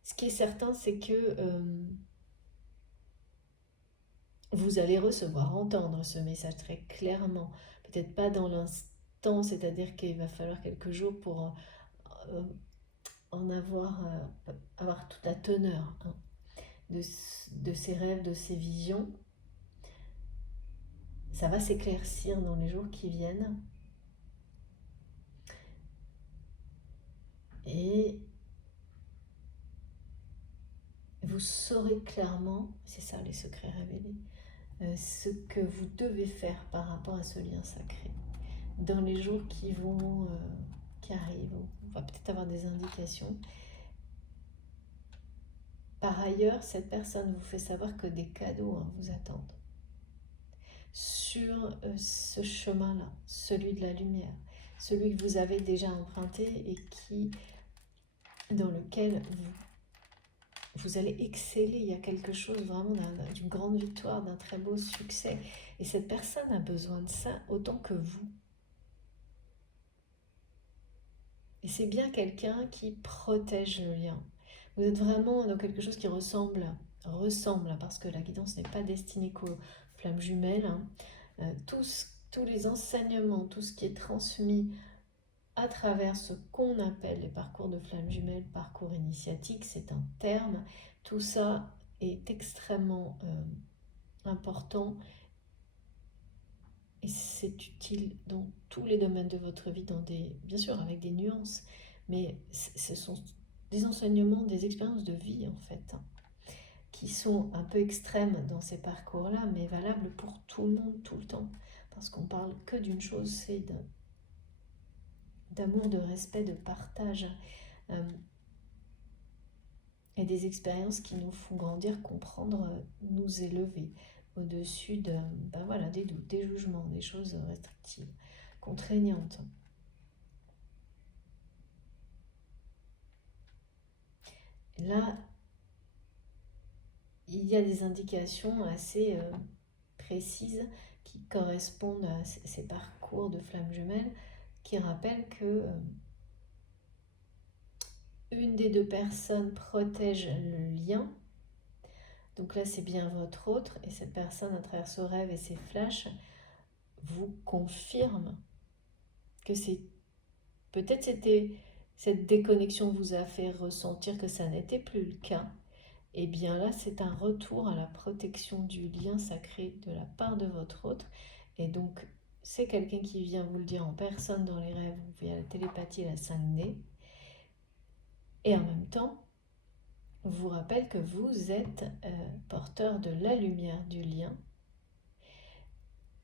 Ce qui est certain, c'est que vous allez recevoir, entendre ce message très clairement. Peut-être pas dans l'instant, c'est-à-dire qu'il va falloir quelques jours pour en avoir toute la teneur, hein, de ses rêves, de ses visions. Ça va s'éclaircir dans les jours qui viennent. Et vous saurez clairement, c'est ça les secrets révélés, ce que vous devez faire par rapport à ce lien sacré. Dans les jours qui arrivent, on va peut-être avoir des indications. Par ailleurs, cette personne vous fait savoir que des cadeaux vous attendent sur ce chemin-là, celui de la lumière, celui que vous avez déjà emprunté et dans lequel vous allez exceller. Il y a quelque chose vraiment d'une grande victoire, d'un très beau succès. Et cette personne a besoin de ça autant que vous. Et c'est bien quelqu'un qui protège le lien. Vous êtes vraiment dans quelque chose qui ressemble, parce que la guidance n'est pas destinée qu'aux flammes jumelles. Hein. Tous les enseignements, tout ce qui est transmis à travers ce qu'on appelle les parcours de flammes jumelles, parcours initiatiques, c'est un terme. Tout ça est extrêmement important et c'est utile dans tous les domaines de votre vie, bien sûr avec des nuances, mais ce sont des enseignements, des expériences de vie en fait, hein, qui sont un peu extrêmes dans ces parcours-là, mais valables pour tout le monde, tout le temps, parce qu'on parle que d'une chose, c'est d'amour, de respect, de partage, et des expériences qui nous font grandir, comprendre, nous élever au-dessus des doutes, des jugements, des choses restrictives, contraignantes. Là, il y a des indications assez précises qui correspondent à ces parcours de flammes jumelles, qui rappellent que une des deux personnes protège le lien. Donc là, c'est bien votre autre, et cette personne, à travers ce rêve et ses flashs, vous confirme que c'est... Peut-être cette déconnexion vous a fait ressentir que ça n'était plus le cas. Et bien là, c'est un retour à la protection du lien sacré de la part de votre autre. Et donc, c'est quelqu'un qui vient vous le dire en personne dans les rêves, via la télépathie et la 5D. Et en même temps, vous rappelle que vous êtes porteur de la lumière du lien,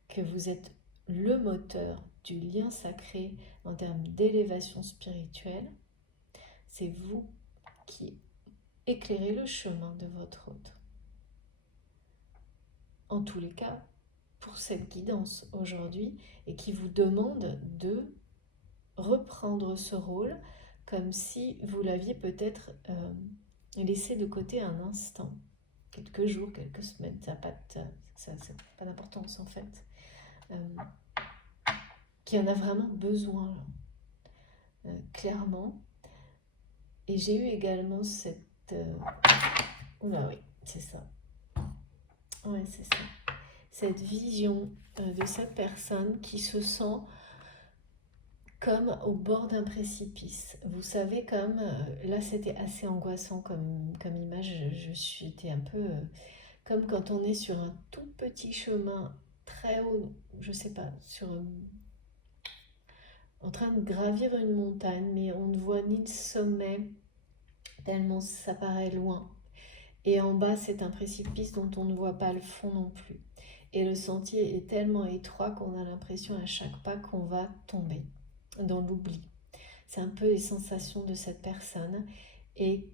que vous êtes le moteur du lien sacré en termes d'élévation spirituelle. C'est vous qui éclairez le chemin de votre autre. En tous les cas, pour cette guidance aujourd'hui, et qui vous demande de reprendre ce rôle comme si vous l'aviez peut-être laissé de côté un instant, quelques jours, quelques semaines, ça n'a pas d'importance en fait, qui en a vraiment besoin, clairement. Et j'ai eu également cette... Oula oui, c'est ça. Ouais, c'est ça. Cette vision de cette personne qui se sent comme au bord d'un précipice. Vous savez, comme là c'était assez angoissant comme image, j'étais un peu comme quand on est sur un tout petit chemin très haut, je sais pas, en train de gravir une montagne, mais on ne voit ni le sommet, tellement ça paraît loin. Et en bas, c'est un précipice dont on ne voit pas le fond non plus. Et le sentier est tellement étroit qu'on a l'impression à chaque pas qu'on va tomber dans l'oubli. C'est un peu les sensations de cette personne. Et,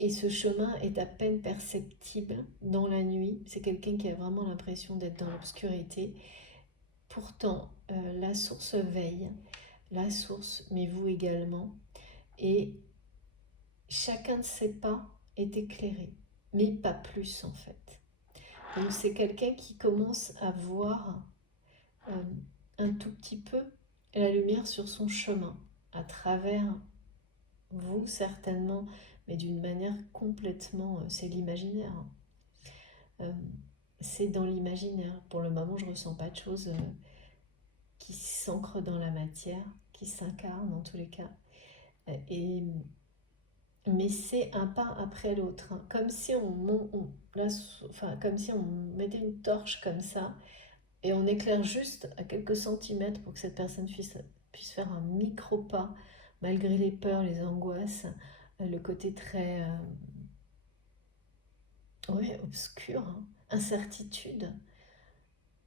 et ce chemin est à peine perceptible dans la nuit. C'est quelqu'un qui a vraiment l'impression d'être dans l'obscurité. Pourtant, la source veille, la source, mais vous également. Et chacun de ses pas est éclairé, mais pas plus en fait. Donc c'est quelqu'un qui commence à voir un tout petit peu la lumière sur son chemin, à travers vous certainement, mais d'une manière complètement... c'est l'imaginaire. C'est dans l'imaginaire. Pour le moment, je ne ressens pas de choses qui s'ancrent dans la matière, qui s'incarnent en tous les cas. Et mais c'est un pas après l'autre, hein. Comme si comme si on mettait une torche comme ça et on éclaire juste à quelques centimètres pour que cette personne puisse faire un micro pas malgré les peurs, les angoisses, le côté très obscur, hein, incertitude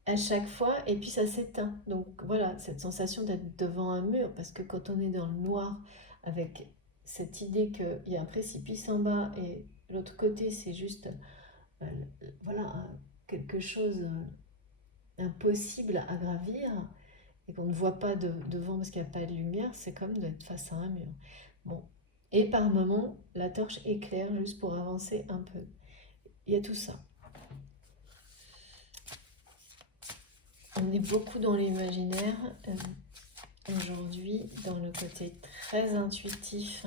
à chaque fois, et puis ça s'éteint. Donc voilà, cette sensation d'être devant un mur, parce que quand on est dans le noir avec cette idée qu'il y a un précipice en bas et l'autre côté c'est juste euh, voilà, quelque chose impossible à gravir et qu'on ne voit pas devant parce qu'il n'y a pas de lumière, c'est comme d'être face à un mur. Bon. Et par moments, la torche éclaire juste pour avancer un peu. Il y a tout ça. On est beaucoup dans l'imaginaire aujourd'hui, dans le côté très intuitif.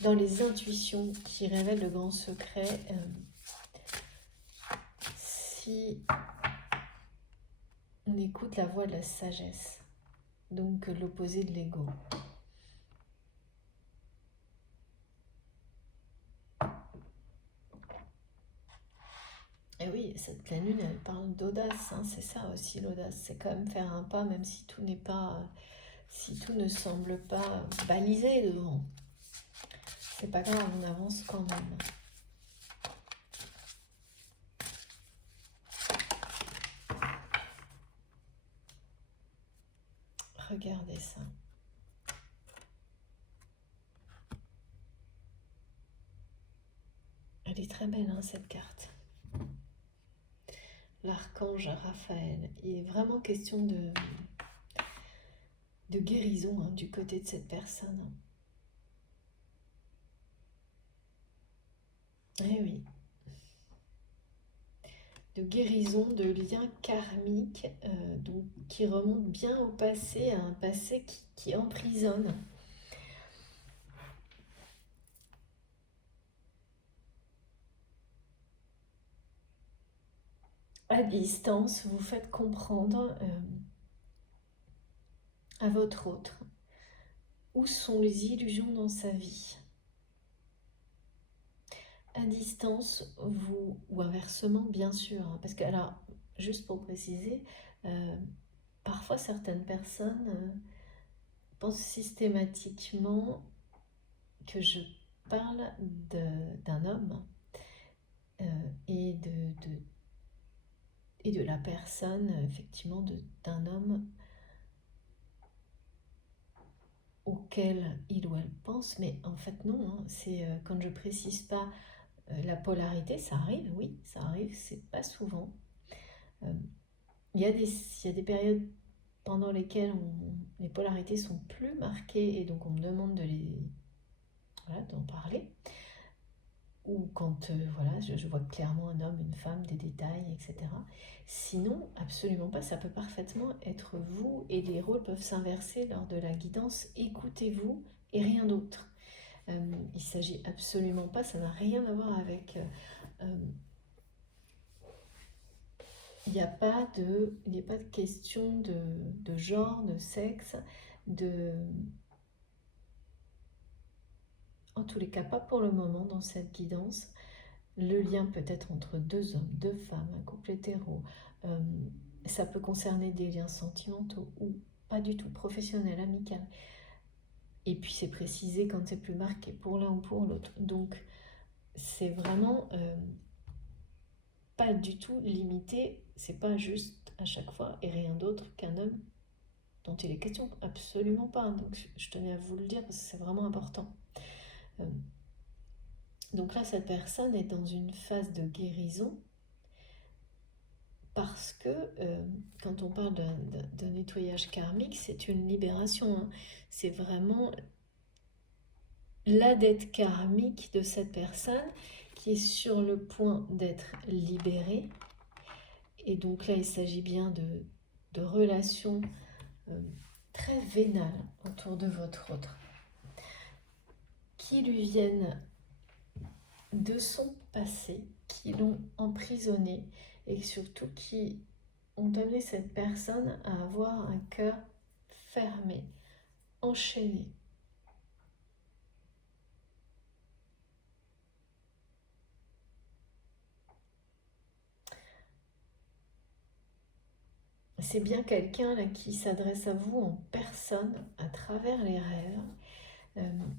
Dans les intuitions qui révèlent de grands secrets. Si on écoute la voix de la sagesse, donc l'opposé de l'ego. Et oui, cette pleine lune, elle parle d'audace, hein, c'est ça aussi l'audace, c'est quand même faire un pas, même si tout n'est pas, si tout ne semble pas balisé devant. C'est pas grave, on avance quand même. Regardez ça. Elle est très belle, hein, cette carte. L'archange Raphaël. Il est vraiment question de guérison, hein, du côté de cette personne. Eh oui. de guérison de liens karmiques, donc, qui remontent bien au passé, à un passé qui emprisonne. À distance, vous faites comprendre à votre autre où sont les illusions dans sa vie. À distance, vous, ou inversement bien sûr, hein, parce que, alors, juste pour préciser, parfois certaines personnes pensent systématiquement que je parle d'un homme et de la personne, effectivement, d'un homme auquel il ou elle pense, mais en fait non, hein, c'est quand je précise pas la polarité, ça arrive, oui, ça arrive, c'est pas souvent. Euh, il y a des périodes pendant lesquelles les polarités sont plus marquées et donc on me demande voilà, d'en parler. Ou quand voilà, je vois clairement un homme, une femme, des détails, etc. Sinon, absolument pas, ça peut parfaitement être vous et les rôles peuvent s'inverser lors de la guidance. Écoutez-vous et rien d'autre. Il s'agit absolument pas, ça n'a rien à voir avec... il n'y a pas de question de genre, de sexe, de... En tous les cas, pas pour le moment dans cette guidance. Le lien peut être entre deux hommes, deux femmes, un couple hétéro. Euh, Ça peut concerner des liens sentimentaux ou pas du tout, professionnels, amicaux. Et puis c'est précisé quand c'est plus marqué pour l'un ou pour l'autre. Donc c'est vraiment pas du tout limité. C'est pas juste à chaque fois et rien d'autre qu'un homme dont il est question. Absolument pas. Donc je tenais à vous le dire parce que c'est vraiment important. Euh, donc là, cette personne est dans une phase de guérison parce que quand on parle d'un nettoyage karmique, c'est une libération, hein. C'est vraiment la dette karmique de cette personne qui est sur le point d'être libérée. Et donc là, il s'agit bien de relations très vénales autour de votre autre, qui lui viennent de son passé, qui l'ont emprisonné et surtout qui ont amené cette personne à avoir un cœur fermé, enchaîné. C'est bien quelqu'un là qui s'adresse à vous en personne, à travers les rêves,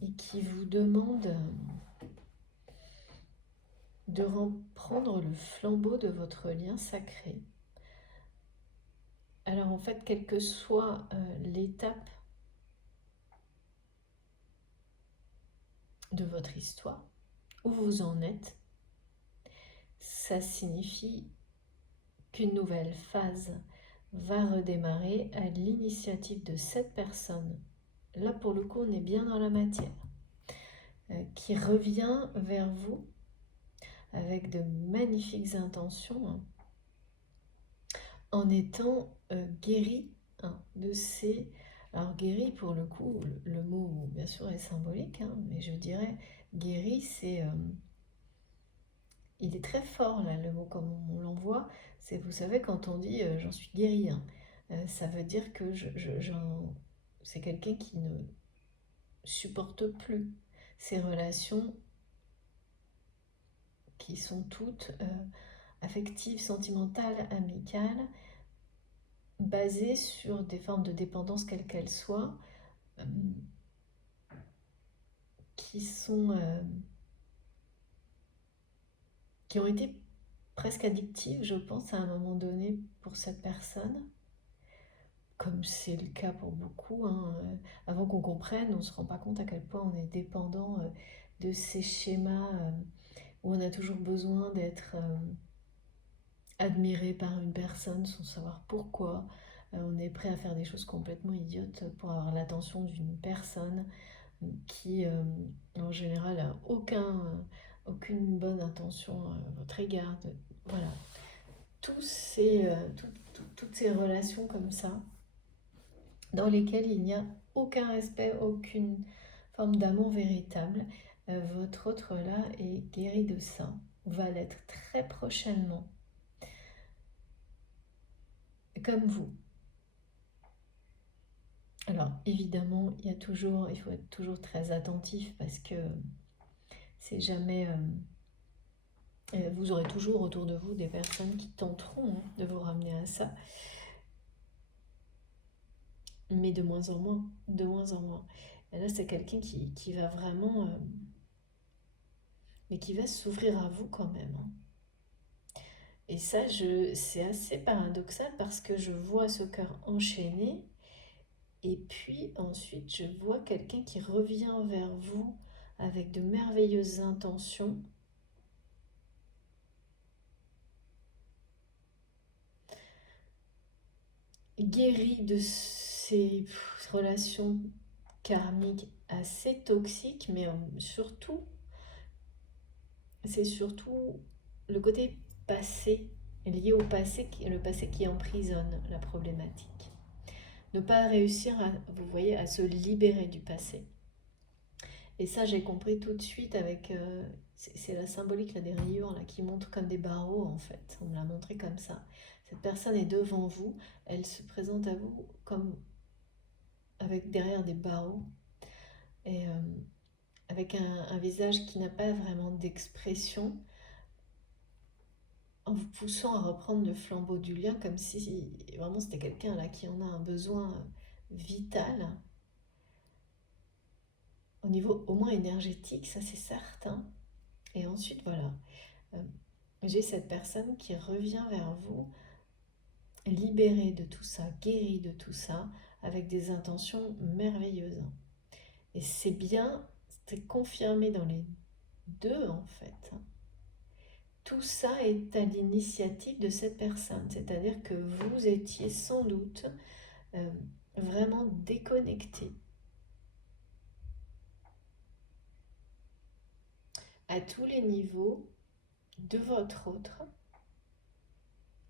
et qui vous demande de reprendre le flambeau de votre lien sacré. Alors en fait, quelle que soit l'étape de votre histoire, où vous en êtes, ça signifie qu'une nouvelle phase va redémarrer à l'initiative de cette personne. Là, pour le coup, on est bien dans la matière, qui revient vers vous avec de magnifiques intentions, hein, en étant guéri, hein, de ces... Alors guéri, pour le coup, le mot bien sûr est symbolique, hein, mais je dirais guéri, c'est... il est très fort là, le mot comme on l'envoie. C'est, vous savez, quand on dit j'en suis guéri, hein, ça veut dire que c'est quelqu'un qui ne supporte plus ces relations qui sont toutes affectives, sentimentales, amicales, basées sur des formes de dépendance quelles qu'elles soient, euh, qui sont qui ont été presque addictives, je pense, à un moment donné pour cette personne, comme c'est le cas pour beaucoup, hein. Avant qu'on comprenne, on ne se rend pas compte à quel point on est dépendant de ces schémas où on a toujours besoin d'être admiré par une personne sans savoir pourquoi. On est prêt à faire des choses complètement idiotes pour avoir l'attention d'une personne qui, en général, n'a aucune bonne intention à votre égard. Voilà. toutes ces relations comme ça, dans lesquelles il n'y a aucun respect, aucune forme d'amour véritable, votre autre là est guéri de ça, va l'être très prochainement, comme vous. Alors évidemment, il faut être toujours très attentif parce que c'est jamais, vous aurez toujours autour de vous des personnes qui tenteront de vous ramener à ça, mais de moins en moins, de moins en moins. Et là, c'est quelqu'un qui va vraiment, mais qui va s'ouvrir à vous quand même, hein. Et ça, c'est assez paradoxal parce que je vois ce cœur enchaîné et puis ensuite je vois quelqu'un qui revient vers vous avec de merveilleuses intentions, guéri de ces relations karmiques assez toxiques, mais surtout, c'est surtout le côté passé, lié au passé, le passé qui emprisonne la problématique. Ne pas réussir à, vous voyez, à se libérer du passé. Et ça, j'ai compris tout de suite avec... c'est la symbolique là, des rayures là, qui montrent comme des barreaux en fait. On me l'a montré comme ça. Cette personne est devant vous, elle se présente à vous comme avec derrière des barreaux et avec un visage qui n'a pas vraiment d'expression, en vous poussant à reprendre le flambeau du lien comme si vraiment c'était quelqu'un là qui en a un besoin vital au niveau au moins énergétique, ça c'est certain. Et ensuite voilà, euh, j'ai cette personne qui revient vers vous, libérée de tout ça, guérie de tout ça, avec des intentions merveilleuses. Et c'est bien, c'est confirmé dans les deux en fait. Tout ça est à l'initiative de cette personne, c'est-à-dire que vous étiez sans doute euh, vraiment déconnecté à tous les niveaux de votre autre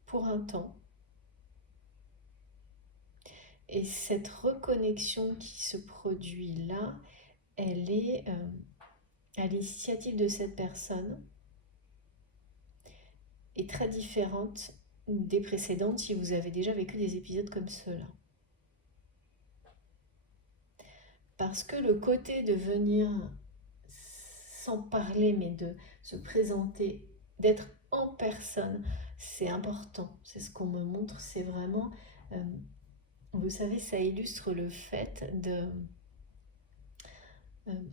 pour un temps. Et cette reconnexion qui se produit là, elle est à l'initiative de cette personne est très différente des précédentes si vous avez déjà vécu des épisodes comme ceux-là. Parce que le côté de venir sans parler, mais de se présenter, d'être en personne, c'est important. C'est ce qu'on me montre, c'est vraiment... vous savez, ça illustre le fait de... euh,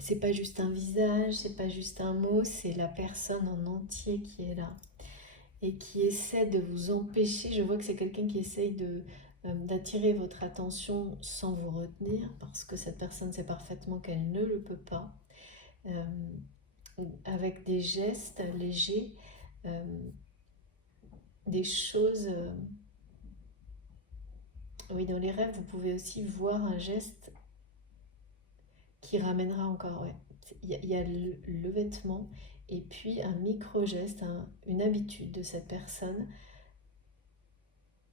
c'est pas juste un visage, c'est pas juste un mot, c'est la personne en entier qui est là et qui essaie de vous empêcher. Je vois que c'est quelqu'un qui essaye d'attirer votre attention sans vous retenir, parce que cette personne sait parfaitement qu'elle ne le peut pas, euh, avec des gestes légers, euh, des choses... oui, dans les rêves, vous pouvez aussi voir un geste qui ramènera encore, ouais. Il y a le vêtement et puis un micro-geste, une habitude de cette personne,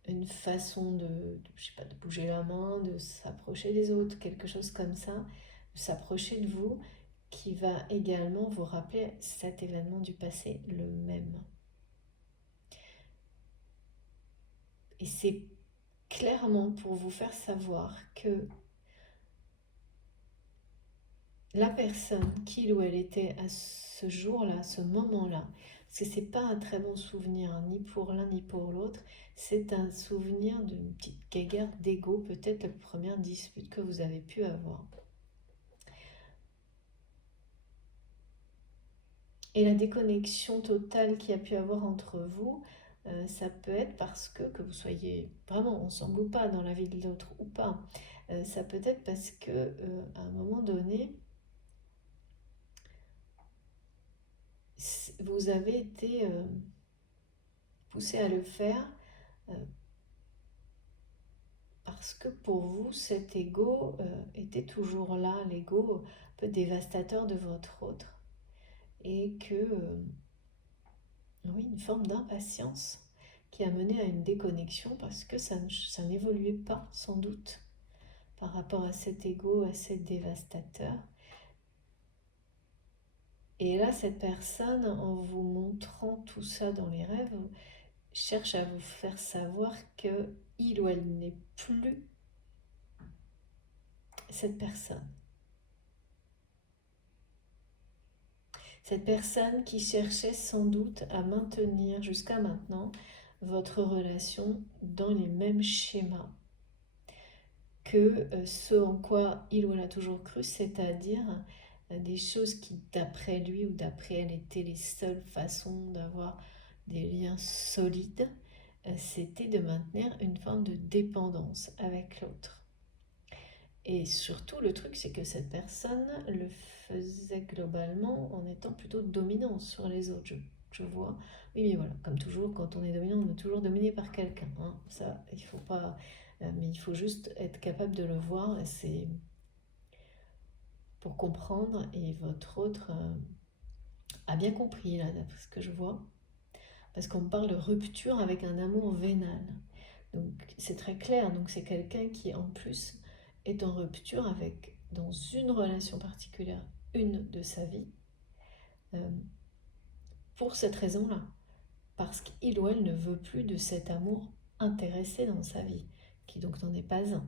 une façon je sais pas, de bouger la main, de s'approcher des autres, quelque chose comme ça, de s'approcher de vous, qui va également vous rappeler cet événement du passé, le même. Et c'est clairement pour vous faire savoir que la personne, qu'il ou elle était à ce jour-là, ce moment-là, parce que c'est pas un très bon souvenir, hein, ni pour l'un ni pour l'autre, c'est un souvenir d'une petite guéguerre d'ego, peut-être la première dispute que vous avez pu avoir. Et la déconnexion totale qu'il y a pu avoir entre vous, ça peut être parce que vous soyez vraiment ensemble ou pas, dans la vie de l'autre ou pas. Ça peut être parce que à un moment donné, vous avez été poussé à le faire euh, parce que pour vous, cet ego était toujours là, l'ego un peu dévastateur de votre autre. et que, oui, une forme d'impatience qui a mené à une déconnexion parce que ça n'évoluait pas, sans doute, par rapport à cet ego assez dévastateur. Et là, cette personne, en vous montrant tout ça dans les rêves, cherche à vous faire savoir que il ou elle n'est plus cette personne. Cette personne qui cherchait sans doute à maintenir jusqu'à maintenant votre relation dans les mêmes schémas que ce en quoi il ou elle a toujours cru, c'est-à-dire des choses qui, d'après lui ou d'après elle, étaient les seules façons d'avoir des liens solides, c'était de maintenir une forme de dépendance avec l'autre. Et surtout, le truc, c'est que cette personne le faisait globalement en étant plutôt dominant sur les autres. Je vois. Oui, mais voilà, comme toujours, quand on est dominant, on est toujours dominé par quelqu'un. Hein. Ça, il faut pas. Mais il faut juste être capable de le voir. C'est pour comprendre. Et votre autre a bien compris, là, d'après ce que je vois. Parce qu'on parle de rupture avec un amour vénal. Donc, c'est très clair. Donc, c'est quelqu'un qui, en plus, est en rupture avec, dans une relation particulière, une de sa vie, euh, pour cette raison-là. Parce qu'il ou elle ne veut plus de cet amour intéressé dans sa vie, qui donc n'en est pas un.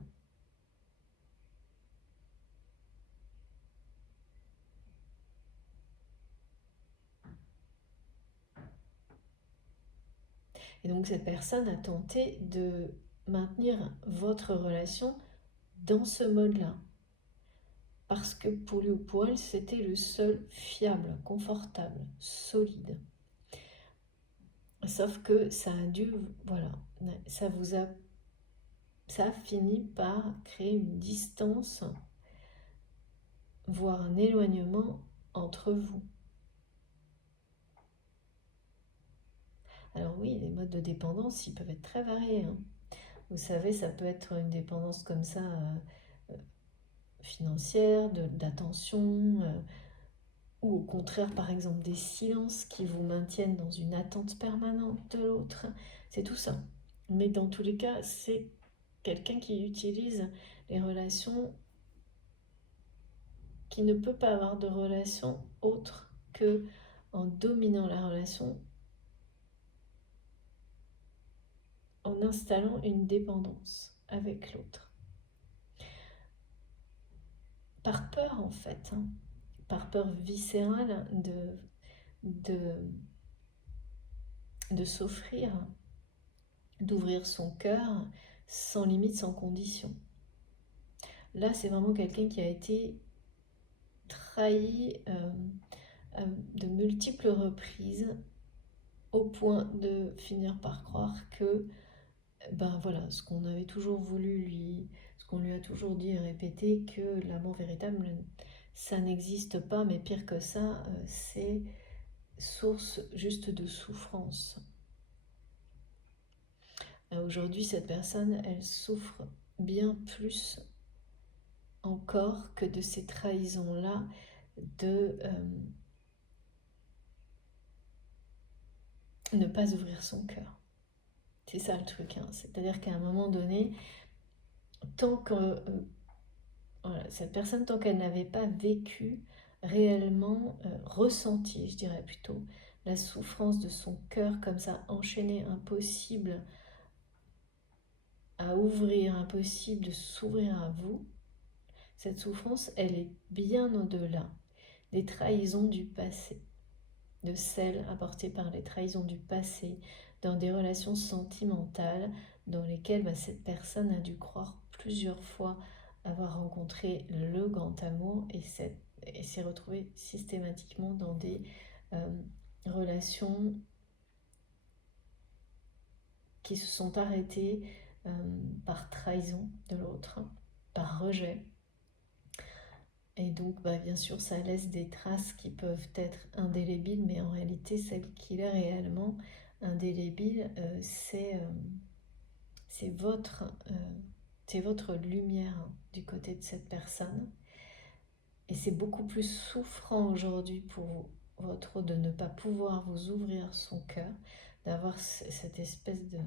Et donc cette personne a tenté de maintenir votre relation dans ce mode-là. Parce que pour lui ou pour elle, c'était le seul fiable, confortable, solide. Sauf que ça a dû, voilà, ça a fini par créer une distance, voire un éloignement entre vous. Alors oui, les modes de dépendance, ils peuvent être très variés. Hein. Vous savez, ça peut être une dépendance comme ça, financière, d'attention, ou au contraire, par exemple, des silences qui vous maintiennent dans une attente permanente de l'autre. C'est tout ça. Mais dans tous les cas, c'est quelqu'un qui utilise les relations, qui ne peut pas avoir de relation autre que en dominant la relation, en installant une dépendance avec l'autre. Par peur, en fait, hein, par peur viscérale de, de s'offrir, d'ouvrir son cœur sans limite, sans condition. Là, c'est vraiment quelqu'un qui a été trahi de multiples reprises au point de finir par croire que ben voilà, ce qu'on avait toujours voulu lui, ce qu'on lui a toujours dit et répété, que l'amour véritable, ça n'existe pas, mais pire que ça, c'est source juste de souffrance. Aujourd'hui, cette personne, elle souffre bien plus encore que de ces trahisons-là, de ne pas ouvrir son cœur. C'est ça le truc, hein. C'est-à-dire qu'à un moment donné, tant que voilà, cette personne, tant qu'elle n'avait pas vécu réellement, ressenti, je dirais plutôt, la souffrance de son cœur comme ça, enchaîné, impossible à ouvrir, impossible de s'ouvrir à vous, cette souffrance, elle est bien au-delà des trahisons du passé, de celles apportées par les trahisons du passé dans des relations sentimentales dans lesquelles cette personne a dû croire plusieurs fois avoir rencontré le grand amour et s'est retrouvée systématiquement dans des relations qui se sont arrêtées par trahison de l'autre, par rejet. Et donc, bien sûr, ça laisse des traces qui peuvent être indélébiles, mais en réalité, celle qui est réellement indélébile, c'est votre lumière du côté de cette personne. Et c'est beaucoup plus souffrant aujourd'hui pour vous votre rôle de ne pas pouvoir vous ouvrir son cœur, d'avoir cette espèce de...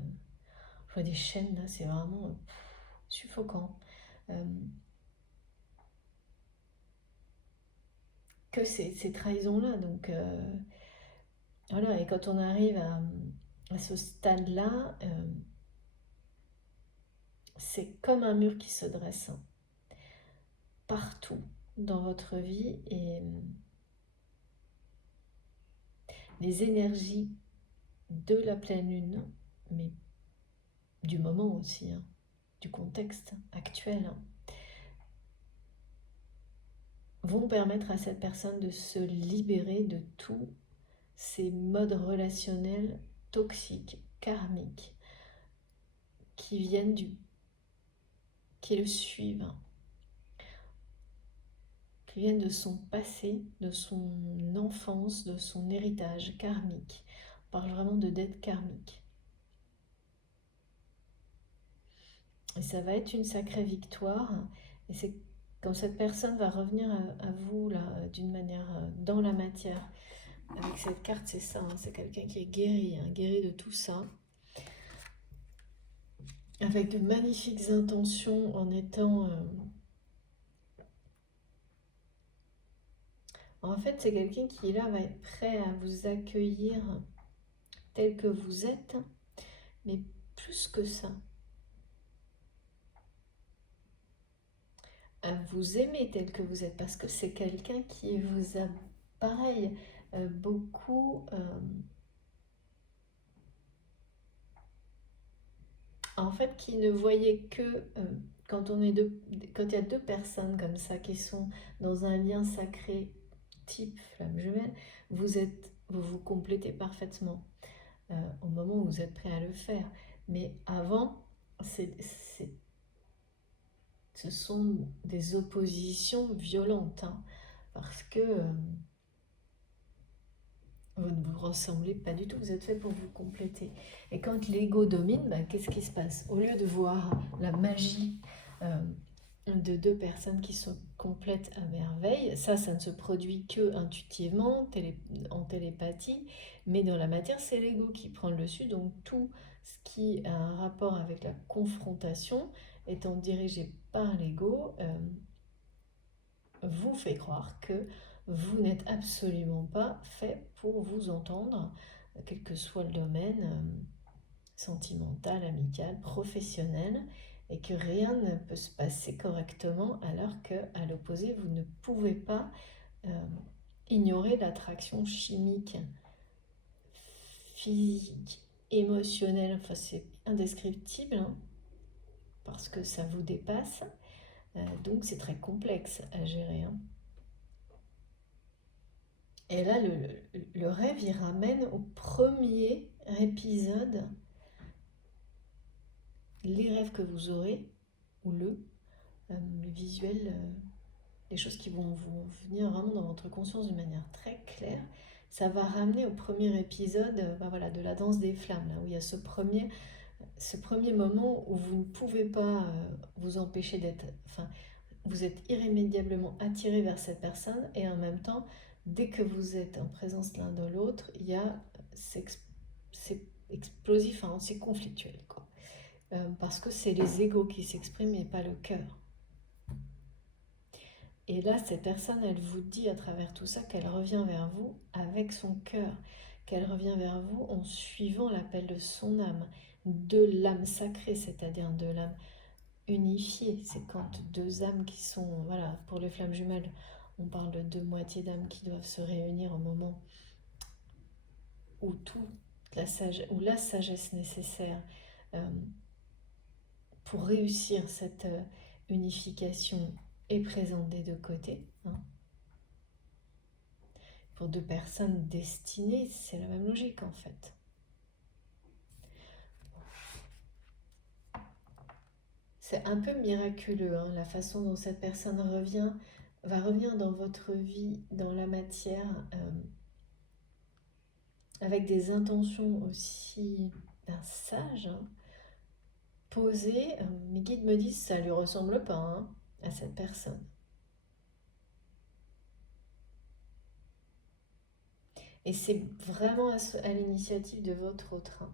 Je vois des chaînes là, c'est vraiment suffocant. Que ces trahisons-là. Donc voilà, et quand on arrive à ce stade-là, c'est comme un mur qui se dresse partout dans votre vie et les énergies de la pleine lune, mais du moment aussi, hein, du contexte actuel, hein, vont permettre à cette personne de se libérer de tous ces modes relationnels toxiques, karmiques, qui viennent qui le suivent, qui viennent de son passé, de son enfance, de son héritage karmique. On parle vraiment de dette karmique. Et ça va être une sacrée victoire. Et c'est quand cette personne va revenir à vous là, d'une manière dans la matière. Avec cette carte, c'est ça, hein, c'est quelqu'un qui est guéri, hein, guéri de tout ça. Avec de magnifiques intentions en étant... En fait, c'est quelqu'un qui là va être prêt à vous accueillir tel que vous êtes, mais plus que ça, à vous aimer tel que vous êtes, parce que c'est quelqu'un qui vous a, pareil, beaucoup... en fait, qui ne voyait que quand quand il y a deux personnes comme ça qui sont dans un lien sacré type flamme jumelle, vous vous complétez parfaitement au moment où vous êtes prêt à le faire. Mais avant, ce sont des oppositions violentes, hein, parce que vous ne vous ressemblez pas du tout, vous êtes fait pour vous compléter. Et quand l'ego domine, ben, qu'est-ce qui se passe? Au lieu de voir la magie de deux personnes qui sont complètes à merveille, ça ne se produit que intuitivement, en télépathie, mais dans la matière, c'est l'ego qui prend le dessus, donc tout ce qui a un rapport avec la confrontation, étant dirigé par l'ego, vous fait croire que vous n'êtes absolument pas fait pour vous entendre, quel que soit le domaine sentimental, amical, professionnel, et que rien ne peut se passer correctement alors qu'à l'opposé, vous ne pouvez pas ignorer l'attraction chimique, physique, émotionnelle, enfin c'est indescriptible, hein, parce que ça vous dépasse, donc c'est très complexe à gérer, hein. Et là, le rêve, il ramène au premier épisode les rêves que vous aurez, ou le visuel, les choses qui vont vous venir vraiment dans votre conscience d'une manière très claire. Ça va ramener au premier épisode voilà, de la danse des flammes, là, où il y a ce premier moment où vous ne pouvez pas vous empêcher d'être... Enfin, vous êtes irrémédiablement attiré vers cette personne et en même temps, dès que vous êtes en présence l'un de l'autre, il y a c'est explosif, hein, c'est conflictuel, quoi. Parce que c'est les égos qui s'expriment et pas le cœur. Et là, cette personne, elle vous dit à travers tout ça qu'elle revient vers vous avec son cœur, qu'elle revient vers vous en suivant l'appel de son âme, de l'âme sacrée, c'est-à-dire de l'âme unifiée. C'est quand deux âmes qui sont, voilà, pour les flammes jumelles, on parle de deux moitiés d'âmes qui doivent se réunir au moment où où la sagesse nécessaire pour réussir cette unification est présente des deux côtés, hein. Pour deux personnes destinées, c'est la même logique en fait. C'est un peu miraculeux, hein, la façon dont cette personne va revenir dans votre vie, dans la matière, avec des intentions aussi sages, hein, posées. Mes guides me disent que ça ne lui ressemble pas, hein, à cette personne. Et c'est vraiment à l'initiative de votre autre. Hein.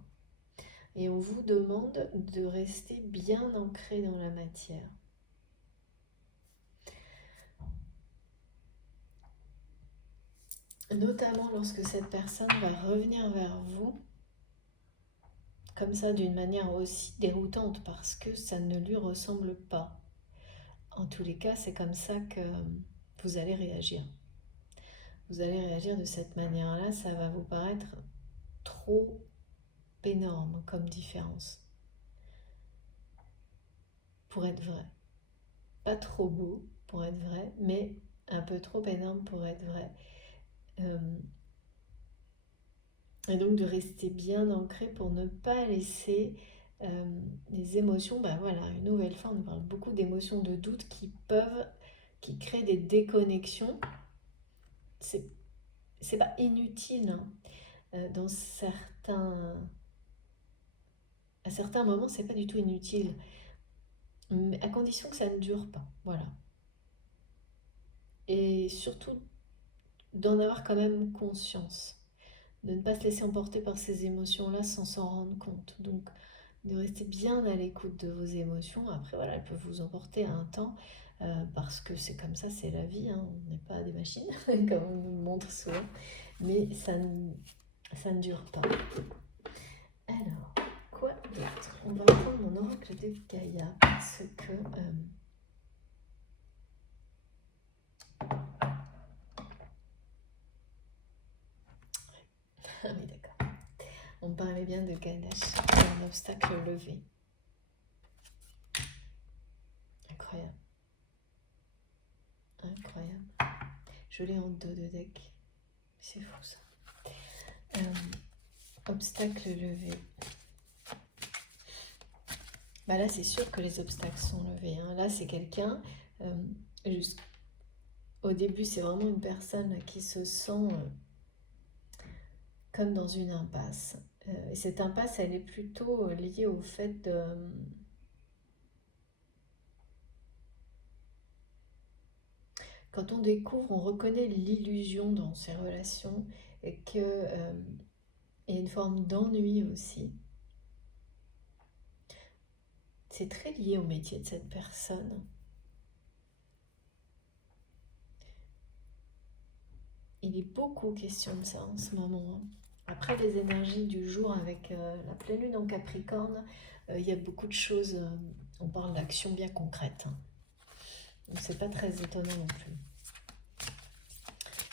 Et on vous demande de rester bien ancré dans la matière. Notamment lorsque cette personne va revenir vers vous, comme ça d'une manière aussi déroutante, parce que ça ne lui ressemble pas. En tous les cas, c'est comme ça que vous allez réagir. Vous allez réagir de cette manière-là, ça va vous paraître trop énorme comme différence pour être vrai. Pas trop beau pour être vrai, mais un peu trop énorme pour être vrai. Et donc de rester bien ancré pour ne pas laisser les émotions, voilà, une nouvelle fois on parle beaucoup d'émotions de doute qui créent des déconnexions. C'est pas inutile, hein. À certains moments c'est pas du tout inutile, mais à condition que ça ne dure pas, voilà. Et surtout d'en avoir quand même conscience, de ne pas se laisser emporter par ces émotions-là sans s'en rendre compte. Donc, de rester bien à l'écoute de vos émotions. Après, voilà, elles peuvent vous emporter à un temps, parce que c'est comme ça, c'est la vie, hein. On n'est pas des machines, comme on nous le montre souvent. Mais ça ne dure pas. Alors, quoi d'autre? On va prendre mon oracle de Gaïa, parce que... Ah oui, d'accord. On parlait bien de Ganesh, un obstacle levé. Incroyable. Incroyable. Je l'ai en dos de deck. C'est fou ça. Obstacle levé. Là, c'est sûr que les obstacles sont levés. Hein. Là, c'est quelqu'un... au début, c'est vraiment une personne qui se sent comme dans une impasse. Et cette impasse, elle est plutôt liée au fait de... Quand on découvre, on reconnaît l'illusion dans ses relations et qu'il y a une forme d'ennui aussi. C'est très lié au métier de cette personne. Il est beaucoup question de ça en ce moment. Après les énergies du jour avec la pleine lune en Capricorne, il y a beaucoup de choses, on parle d'actions bien concrètes. Hein. Donc c'est pas très étonnant non plus.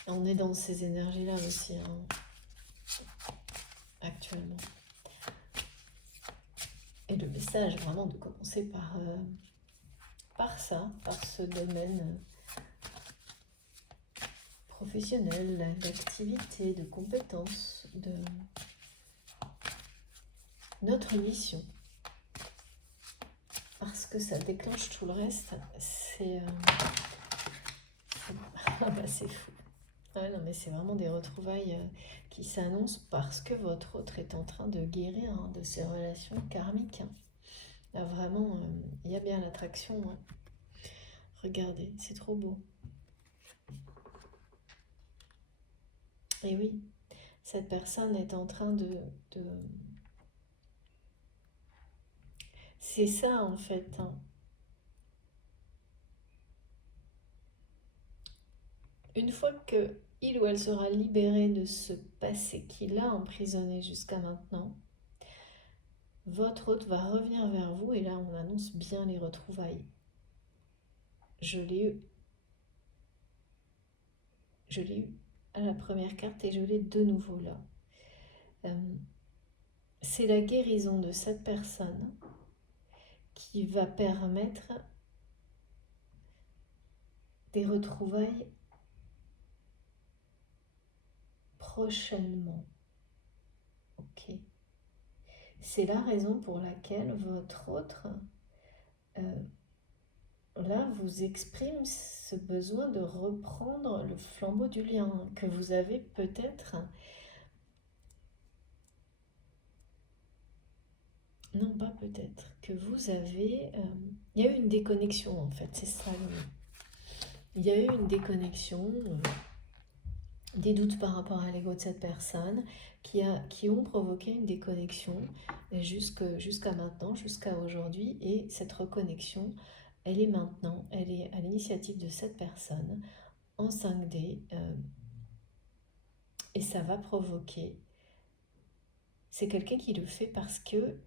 On est dans ces énergies-là aussi, hein, actuellement. Et le message, vraiment, de commencer par ça, par ce domaine professionnel, d'activité, de compétences, de notre mission. Parce que ça déclenche tout le reste, c'est fou. Ouais, non, mais c'est vraiment des retrouvailles qui s'annoncent parce que votre autre est en train de guérir, hein, de ses relations karmiques. Hein. Là, vraiment, il y a bien l'attraction. Hein. Regardez, c'est trop beau. Et oui, cette personne est en train de... C'est ça, en fait. Hein. Une fois que il ou elle sera libéré de ce passé qui l'a emprisonné jusqu'à maintenant, votre hôte va revenir vers vous et là, on annonce bien les retrouvailles. Je l'ai eu. Je l'ai eu à la première carte et je l'ai de nouveau là. C'est la guérison de cette personne qui va permettre des retrouvailles prochainement. Ok. C'est la raison pour laquelle votre autre là vous exprime ce besoin de reprendre le flambeau du lien que vous avez peut-être. Non, pas peut-être. Que vous avez... il y a eu une déconnexion en fait, c'est ça. Il y a eu une déconnexion des doutes par rapport à l'ego de cette personne qui ont provoqué une déconnexion jusqu'à maintenant, jusqu'à aujourd'hui. Et cette reconnexion, elle est maintenant, elle est à l'initiative de cette personne en 5D et ça va provoquer. C'est quelqu'un qui le fait parce que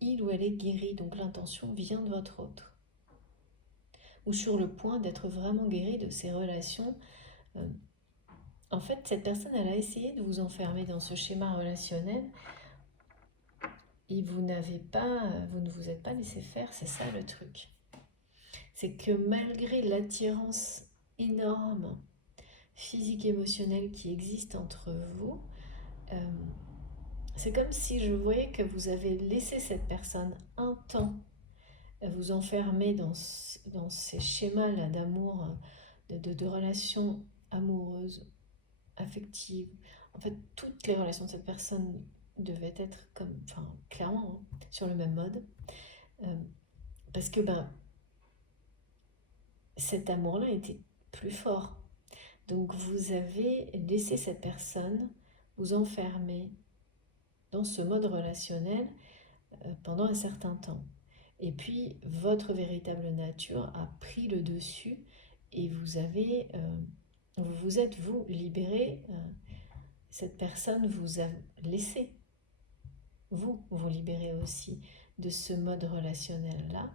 il ou elle est guéri, donc l'intention vient de votre autre. Ou sur le point d'être vraiment guéri de ces relations. En fait, cette personne, elle a essayé de vous enfermer dans ce schéma relationnel et vous ne vous êtes pas laissé faire, c'est ça le truc. C'est que malgré l'attirance énorme, physique, émotionnelle qui existe entre vous, c'est comme si je voyais que vous avez laissé cette personne un temps vous enfermer dans ces schémas-là d'amour, de relations amoureuses, affectives. En fait, toutes les relations de cette personne devaient être comme, enfin, clairement, hein, sur le même mode. Parce que cet amour-là était plus fort. Donc vous avez laissé cette personne vous enfermer dans ce mode relationnel pendant un certain temps. Et puis votre véritable nature a pris le dessus et vous vous êtes vous libéré. Cette personne vous a laissé vous libérer aussi de ce mode relationnel là.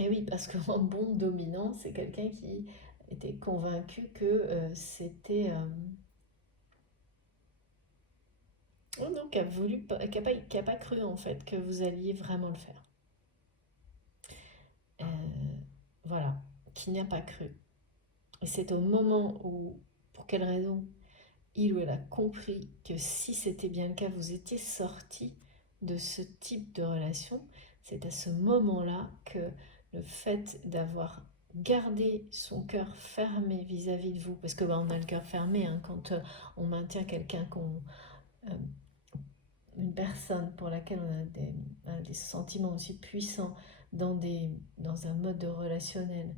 Et oui, parce qu'un bon dominant, c'est quelqu'un qui était convaincu que c'était... Oh non, qui a pas cru en fait que vous alliez vraiment le faire. Euh, voilà, qui n'y a pas cru. Et c'est au moment où, pour quelle raison, il ou elle a compris que si c'était bien le cas, vous étiez sorti de ce type de relation, c'est à ce moment-là que le fait d'avoir gardé son cœur fermé vis-à-vis de vous, parce que on a le cœur fermé hein, quand on maintient quelqu'un une personne pour laquelle on a des sentiments aussi puissants dans un mode de relationnel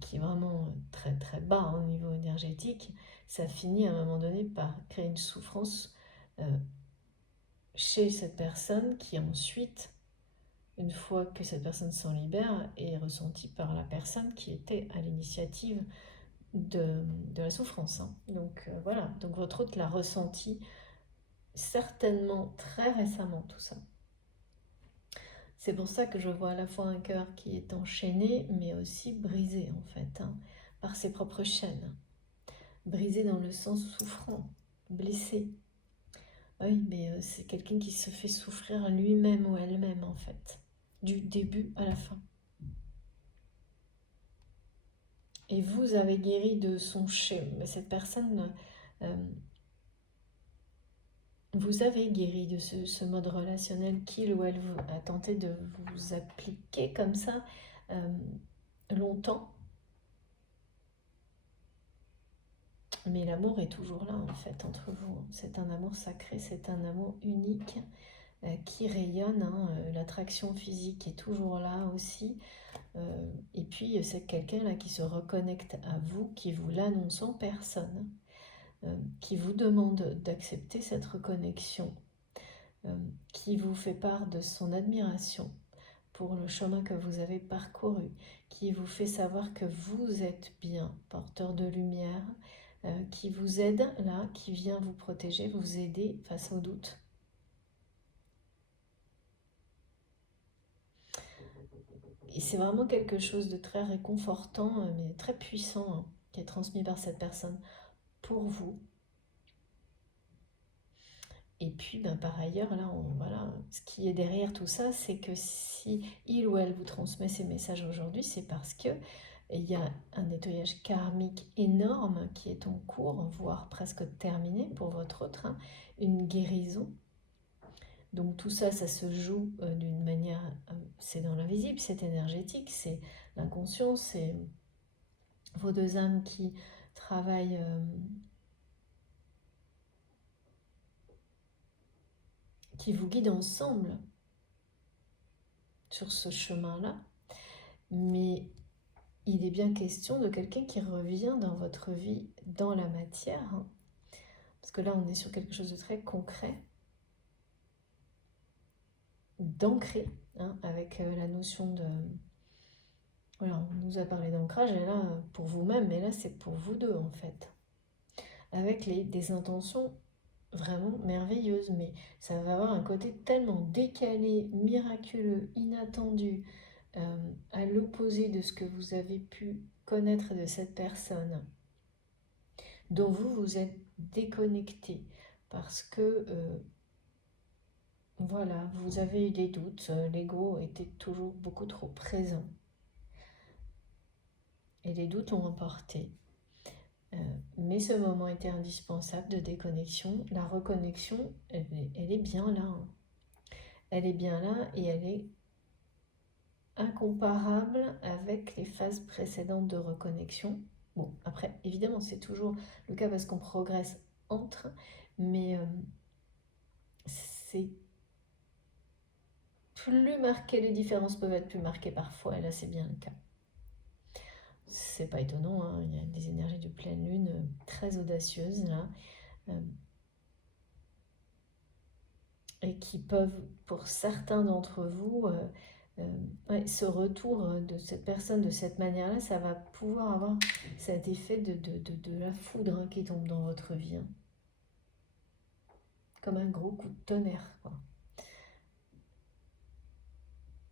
qui est vraiment très très bas au niveau énergétique, ça finit à un moment donné par créer une souffrance chez cette personne qui ensuite, une fois que cette personne s'en libère, est ressentie par la personne qui était à l'initiative de la souffrance. Hein. Donc voilà, donc votre hôte l'a ressenti certainement très récemment tout ça. C'est pour ça que je vois à la fois un cœur qui est enchaîné, mais aussi brisé en fait, hein, par ses propres chaînes. Brisé dans le sens souffrant, blessé. Oui, mais c'est quelqu'un qui se fait souffrir lui-même ou elle-même en fait, du début à la fin. Et vous avez guéri de son schéma. Cette personne, vous avez guéri de ce mode relationnel qu'il ou elle a tenté de vous appliquer comme ça longtemps. Mais l'amour est toujours là en fait entre vous. C'est un amour sacré, c'est un amour unique qui rayonne. Hein. L'attraction physique est toujours là aussi. Et puis c'est quelqu'un là qui se reconnecte à vous, qui vous l'annonce en personne, qui vous demande d'accepter cette reconnexion, qui vous fait part de son admiration pour le chemin que vous avez parcouru, qui vous fait savoir que vous êtes bien porteur de lumière, qui vous aide là, qui vient vous protéger, vous aider face aux doutes. Et c'est vraiment quelque chose de très réconfortant, mais très puissant, hein, qui est transmis par cette personne pour vous. Et puis, par ailleurs, là, voilà, ce qui est derrière tout ça, c'est que si il ou elle vous transmet ces messages aujourd'hui, c'est parce que il y a un nettoyage karmique énorme qui est en cours, voire presque terminé pour votre autre, hein, une guérison. Donc tout ça, ça se joue d'une manière, c'est dans l'invisible, c'est énergétique, c'est l'inconscient, c'est vos deux âmes qui travaillent qui vous guident ensemble sur ce chemin-là. Mais il est bien question de quelqu'un qui revient dans votre vie, dans la matière, hein. Parce que là, on est sur quelque chose de très concret, d'ancré, hein, avec la notion de... Voilà, on nous a parlé d'ancrage, et là, pour vous-même, mais là, c'est pour vous deux, en fait. Avec des intentions vraiment merveilleuses, mais ça va avoir un côté tellement décalé, miraculeux, inattendu, à l'opposé de ce que vous avez pu connaître de cette personne, dont vous vous êtes déconnecté, parce que voilà, vous avez eu des doutes, l'ego était toujours beaucoup trop présent, et les doutes ont emporté. Mais ce moment était indispensable de déconnexion. La reconnexion, elle est bien là, hein. Elle est bien là et elle est incomparable avec les phases précédentes de reconnexion. Bon, après, évidemment, c'est toujours le cas parce qu'on progresse entre, mais c'est plus marqué, les différences peuvent être plus marquées parfois, et là, c'est bien le cas. C'est pas étonnant, hein, il y a des énergies de pleine lune très audacieuses là, et qui peuvent, pour certains d'entre vous, ouais, ce retour de cette personne de cette manière-là, ça va pouvoir avoir cet effet de la foudre, hein, qui tombe dans votre vie, hein. Comme un gros coup de tonnerre, quoi.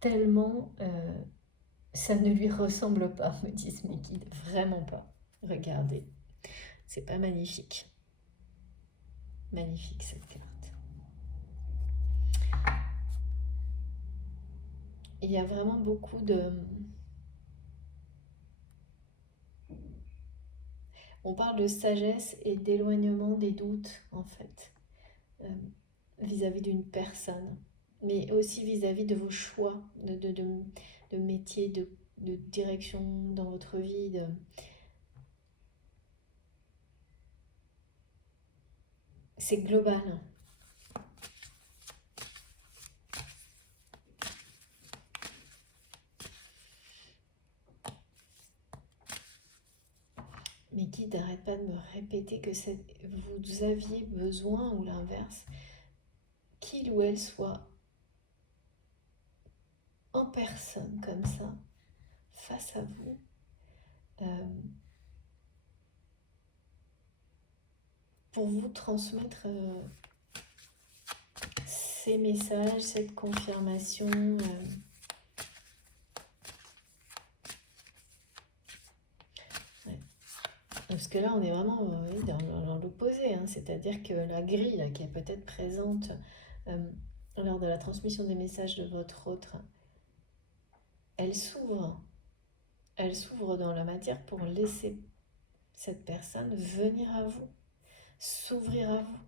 Tellement ça ne lui ressemble pas, me disent mes guides, vraiment pas. Regardez, c'est pas magnifique. Magnifique cette carte. Il y a vraiment beaucoup de... On parle de sagesse et d'éloignement des doutes, en fait, vis-à-vis d'une personne, mais aussi vis-à-vis de vos choix de métier, de direction dans votre vie. C'est global. Mes guides n'arrêtent pas de me répéter que vous aviez besoin, ou l'inverse, qu'il ou elle soit en personne comme ça, face à vous, pour vous transmettre ces messages, cette confirmation. Ouais. Parce que là, on est vraiment oui, dans l'opposé, hein. C'est-à-dire que la grille là, qui est peut-être présente lors de la transmission des messages de votre autre, elle s'ouvre. Elle s'ouvre dans la matière pour laisser cette personne venir à vous, s'ouvrir à vous.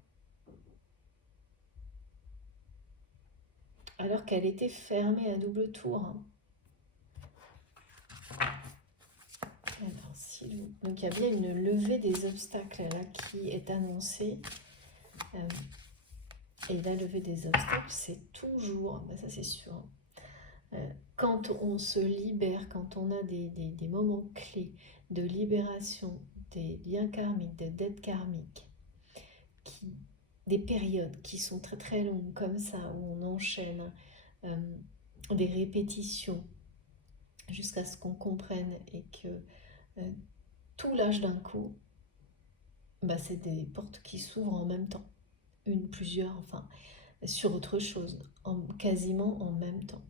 Alors qu'elle était fermée à double tour, hein. Alors, donc il y a bien une levée des obstacles là qui est annoncée. Et la levée des obstacles, c'est toujours, bah ça c'est sûr, quand on se libère, quand on a des moments clés de libération des liens karmiques, des dettes karmiques, des périodes qui sont très très longues comme ça, où on enchaîne des répétitions jusqu'à ce qu'on comprenne et que tout lâche d'un coup, bah c'est des portes qui s'ouvrent en même temps, une, plusieurs, enfin, sur autre chose, quasiment en même temps.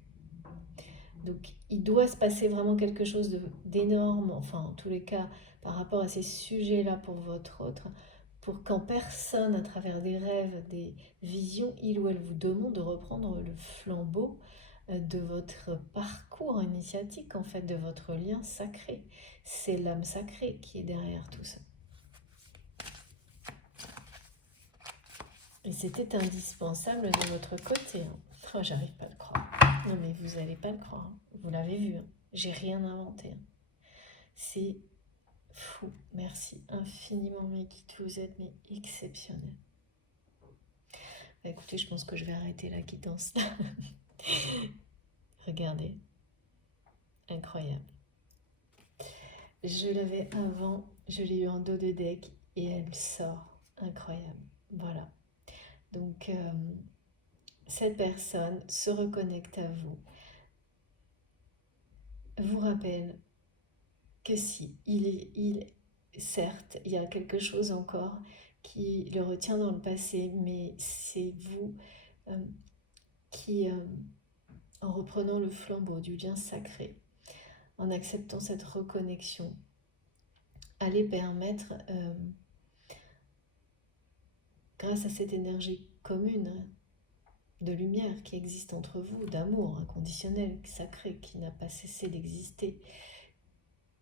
Donc il doit se passer vraiment quelque chose d'énorme, enfin en tous les cas par rapport à ces sujets-là pour votre autre, pour qu'en personne, à travers des rêves, des visions, il ou elle vous demande de reprendre le flambeau de votre parcours initiatique, en fait, de votre lien sacré. C'est l'âme sacrée qui est derrière tout ça. Et c'était indispensable de votre côté, hein. Oh, j'arrive pas à le croire. Non mais vous n'allez pas le croire, hein. Vous l'avez vu, hein. J'ai rien inventé, hein. C'est fou. Merci infiniment mes guides, vous êtes mais exceptionnels. Bah, écoutez, je pense que je vais arrêter la guidance. Regardez, incroyable. Je l'avais avant, je l'ai eu en dos de deck et elle sort. Incroyable. Voilà. Donc, cette personne se reconnecte à vous, vous rappelle que si, certes, il y a quelque chose encore qui le retient dans le passé, mais c'est vous euh, qui, en reprenant le flambeau du lien sacré, en acceptant cette reconnexion, allez permettre, grâce à cette énergie commune de lumière qui existe entre vous, d'amour inconditionnel, sacré, qui n'a pas cessé d'exister,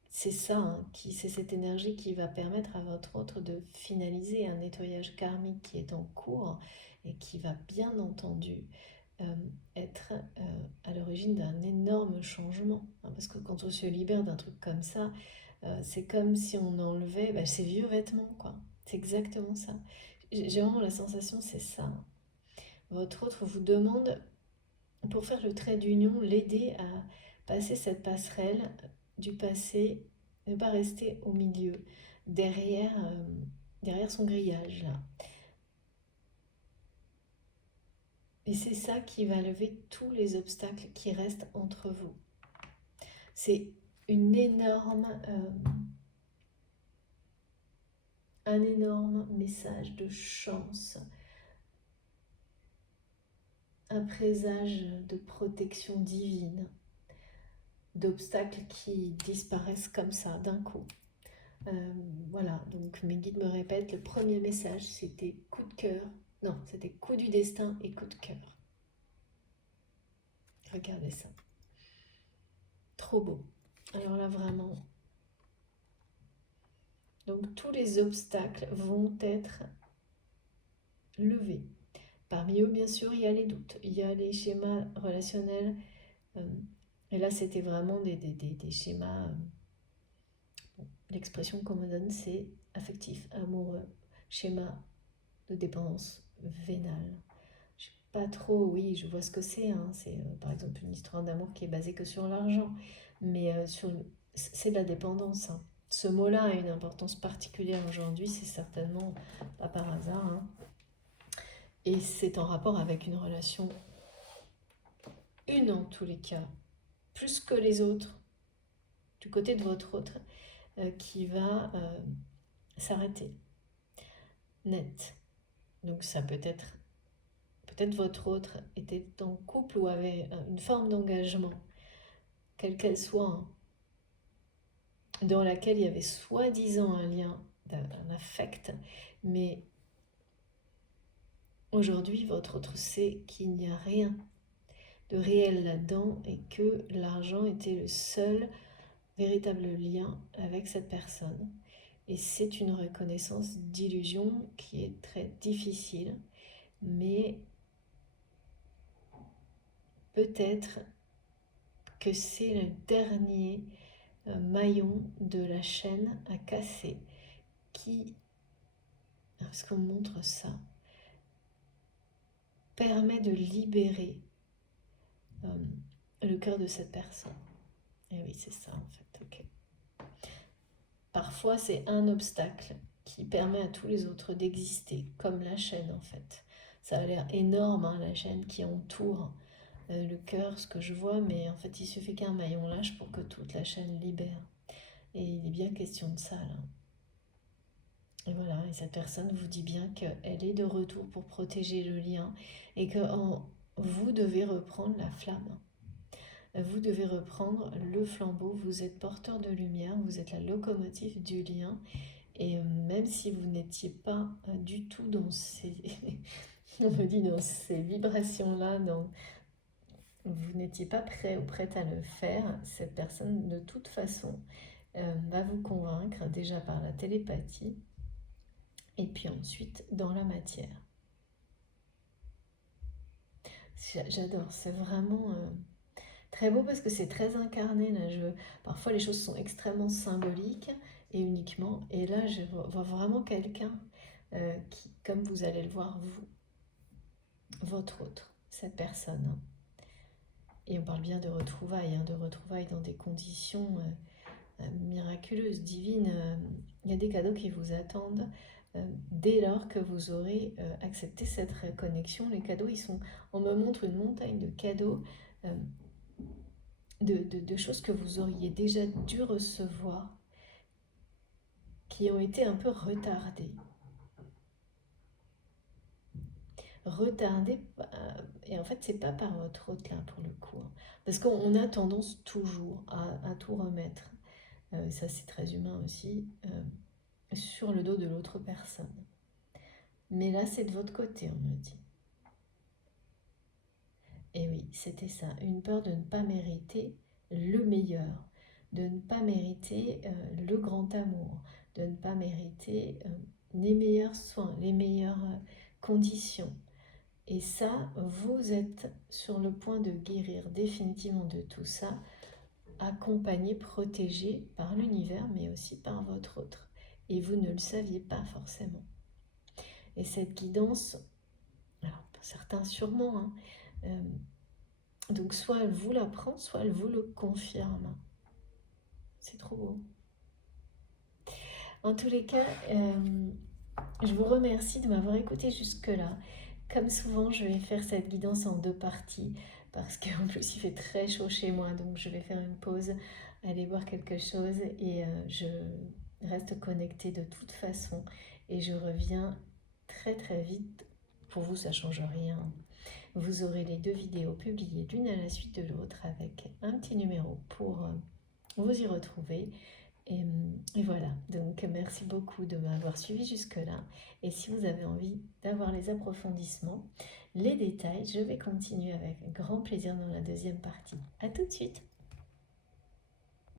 c'est ça, hein, c'est cette énergie qui va permettre à votre autre de finaliser un nettoyage karmique qui est en cours et qui va bien entendu euh, être à l'origine d'un énorme changement. Hein, parce que quand on se libère d'un truc comme ça, c'est comme si on enlevait ses vieux vêtements, quoi. C'est exactement ça. J'ai vraiment la sensation, c'est ça. Votre autre vous demande, pour faire le trait d'union, l'aider à passer cette passerelle du passé, ne pas rester au milieu, derrière son grillage, là. Et c'est ça qui va lever tous les obstacles qui restent entre vous. C'est une énorme, un énorme message de chance, un présage de protection divine, d'obstacles qui disparaissent comme ça d'un coup. Voilà, donc mes guides me répètent, le premier message c'était coup de cœur, non, c'était coup du destin et coup de cœur. Regardez ça, trop beau. Alors là vraiment, donc tous les obstacles vont être levés. Parmi eux, bien sûr, il y a les doutes, il y a les schémas relationnels. Et là, c'était vraiment des schémas. L'expression qu'on me donne, c'est affectif, amoureux, schéma de dépendance vénale. Je sais pas trop, oui, je vois ce que c'est. Hein. C'est par exemple une histoire d'amour qui est basée que sur l'argent. Mais c'est de la dépendance. Hein. Ce mot-là a une importance particulière aujourd'hui, c'est certainement pas par hasard. Hein. Et c'est en rapport avec une relation, une en tous les cas, plus que les autres, du côté de votre autre, qui va s'arrêter net. Donc ça peut-être votre autre était en couple ou avait une forme d'engagement, quelle qu'elle soit, hein, dans laquelle il y avait soi-disant un lien, un affect, mais aujourd'hui votre autre sait qu'il n'y a rien de réel là-dedans et que l'argent était le seul véritable lien avec cette personne. Et c'est une reconnaissance d'illusion qui est très difficile, mais peut-être que c'est le dernier maillon de la chaîne à casser qui, parce qu'on montre ça, permet de libérer le cœur de cette personne. Et oui, c'est ça en fait. Okay. Parfois, c'est un obstacle qui permet à tous les autres d'exister, comme la chaîne en fait. Ça a l'air énorme, hein, la chaîne qui entoure le cœur, ce que je vois, mais en fait, il suffit qu'un maillon lâche pour que toute la chaîne libère. Et il est bien question de ça, là. Et voilà, et cette personne vous dit bien qu'elle est de retour pour protéger le lien et que vous devez reprendre la flamme. Vous devez reprendre le flambeau, vous êtes porteur de lumière, vous êtes la locomotive du lien. Et même si vous n'étiez pas du tout dans ces, on me dit dans ces vibrations-là, vous n'étiez pas prêt ou prête à le faire, cette personne de toute façon va vous convaincre déjà par la télépathie et puis ensuite dans la matière. J'adore, c'est vraiment très beau parce que c'est très incarné. Là, parfois les choses sont extrêmement symboliques et uniquement, et là je vois vraiment quelqu'un qui, comme vous allez le voir vous, votre autre, cette personne. Hein. Et on parle bien de retrouvailles, hein, de retrouvailles dans des conditions miraculeuse, divine. Il y a des cadeaux qui vous attendent dès lors que vous aurez accepté cette connexion. Les cadeaux, on me montre une montagne de cadeaux, de choses que vous auriez déjà dû recevoir, qui ont été un peu retardées. Et en fait c'est pas par votre faute là pour le coup, hein. Parce qu'on a tendance toujours à tout remettre, ça c'est très humain aussi, sur le dos de l'autre personne. Mais là c'est de votre côté, on me dit. Et oui, c'était ça, une peur de ne pas mériter le meilleur, de ne pas mériter le grand amour, de ne pas mériter les meilleurs soins, les meilleures conditions. Et ça, vous êtes sur le point de guérir définitivement de tout ça, accompagné, protégé par l'univers, mais aussi par votre autre. Et vous ne le saviez pas forcément. Et cette guidance, alors pour certains sûrement, hein, donc soit elle vous l'apprend, soit elle vous le confirme. C'est trop beau. En tous les cas, je vous remercie de m'avoir écouté jusque-là. Comme souvent, je vais faire cette guidance en 2 parties parce qu'en plus il fait très chaud chez moi, donc je vais faire une pause, aller boire quelque chose et je reste connectée de toute façon et je reviens très très vite. Pour vous, ça ne change rien. Vous aurez les 2 vidéos publiées l'une à la suite de l'autre avec un petit numéro pour vous y retrouver. Et voilà, donc merci beaucoup de m'avoir suivi jusque-là. Et si vous avez envie d'avoir les approfondissements, les détails, je vais continuer avec grand plaisir dans la 2e partie. À tout de suite!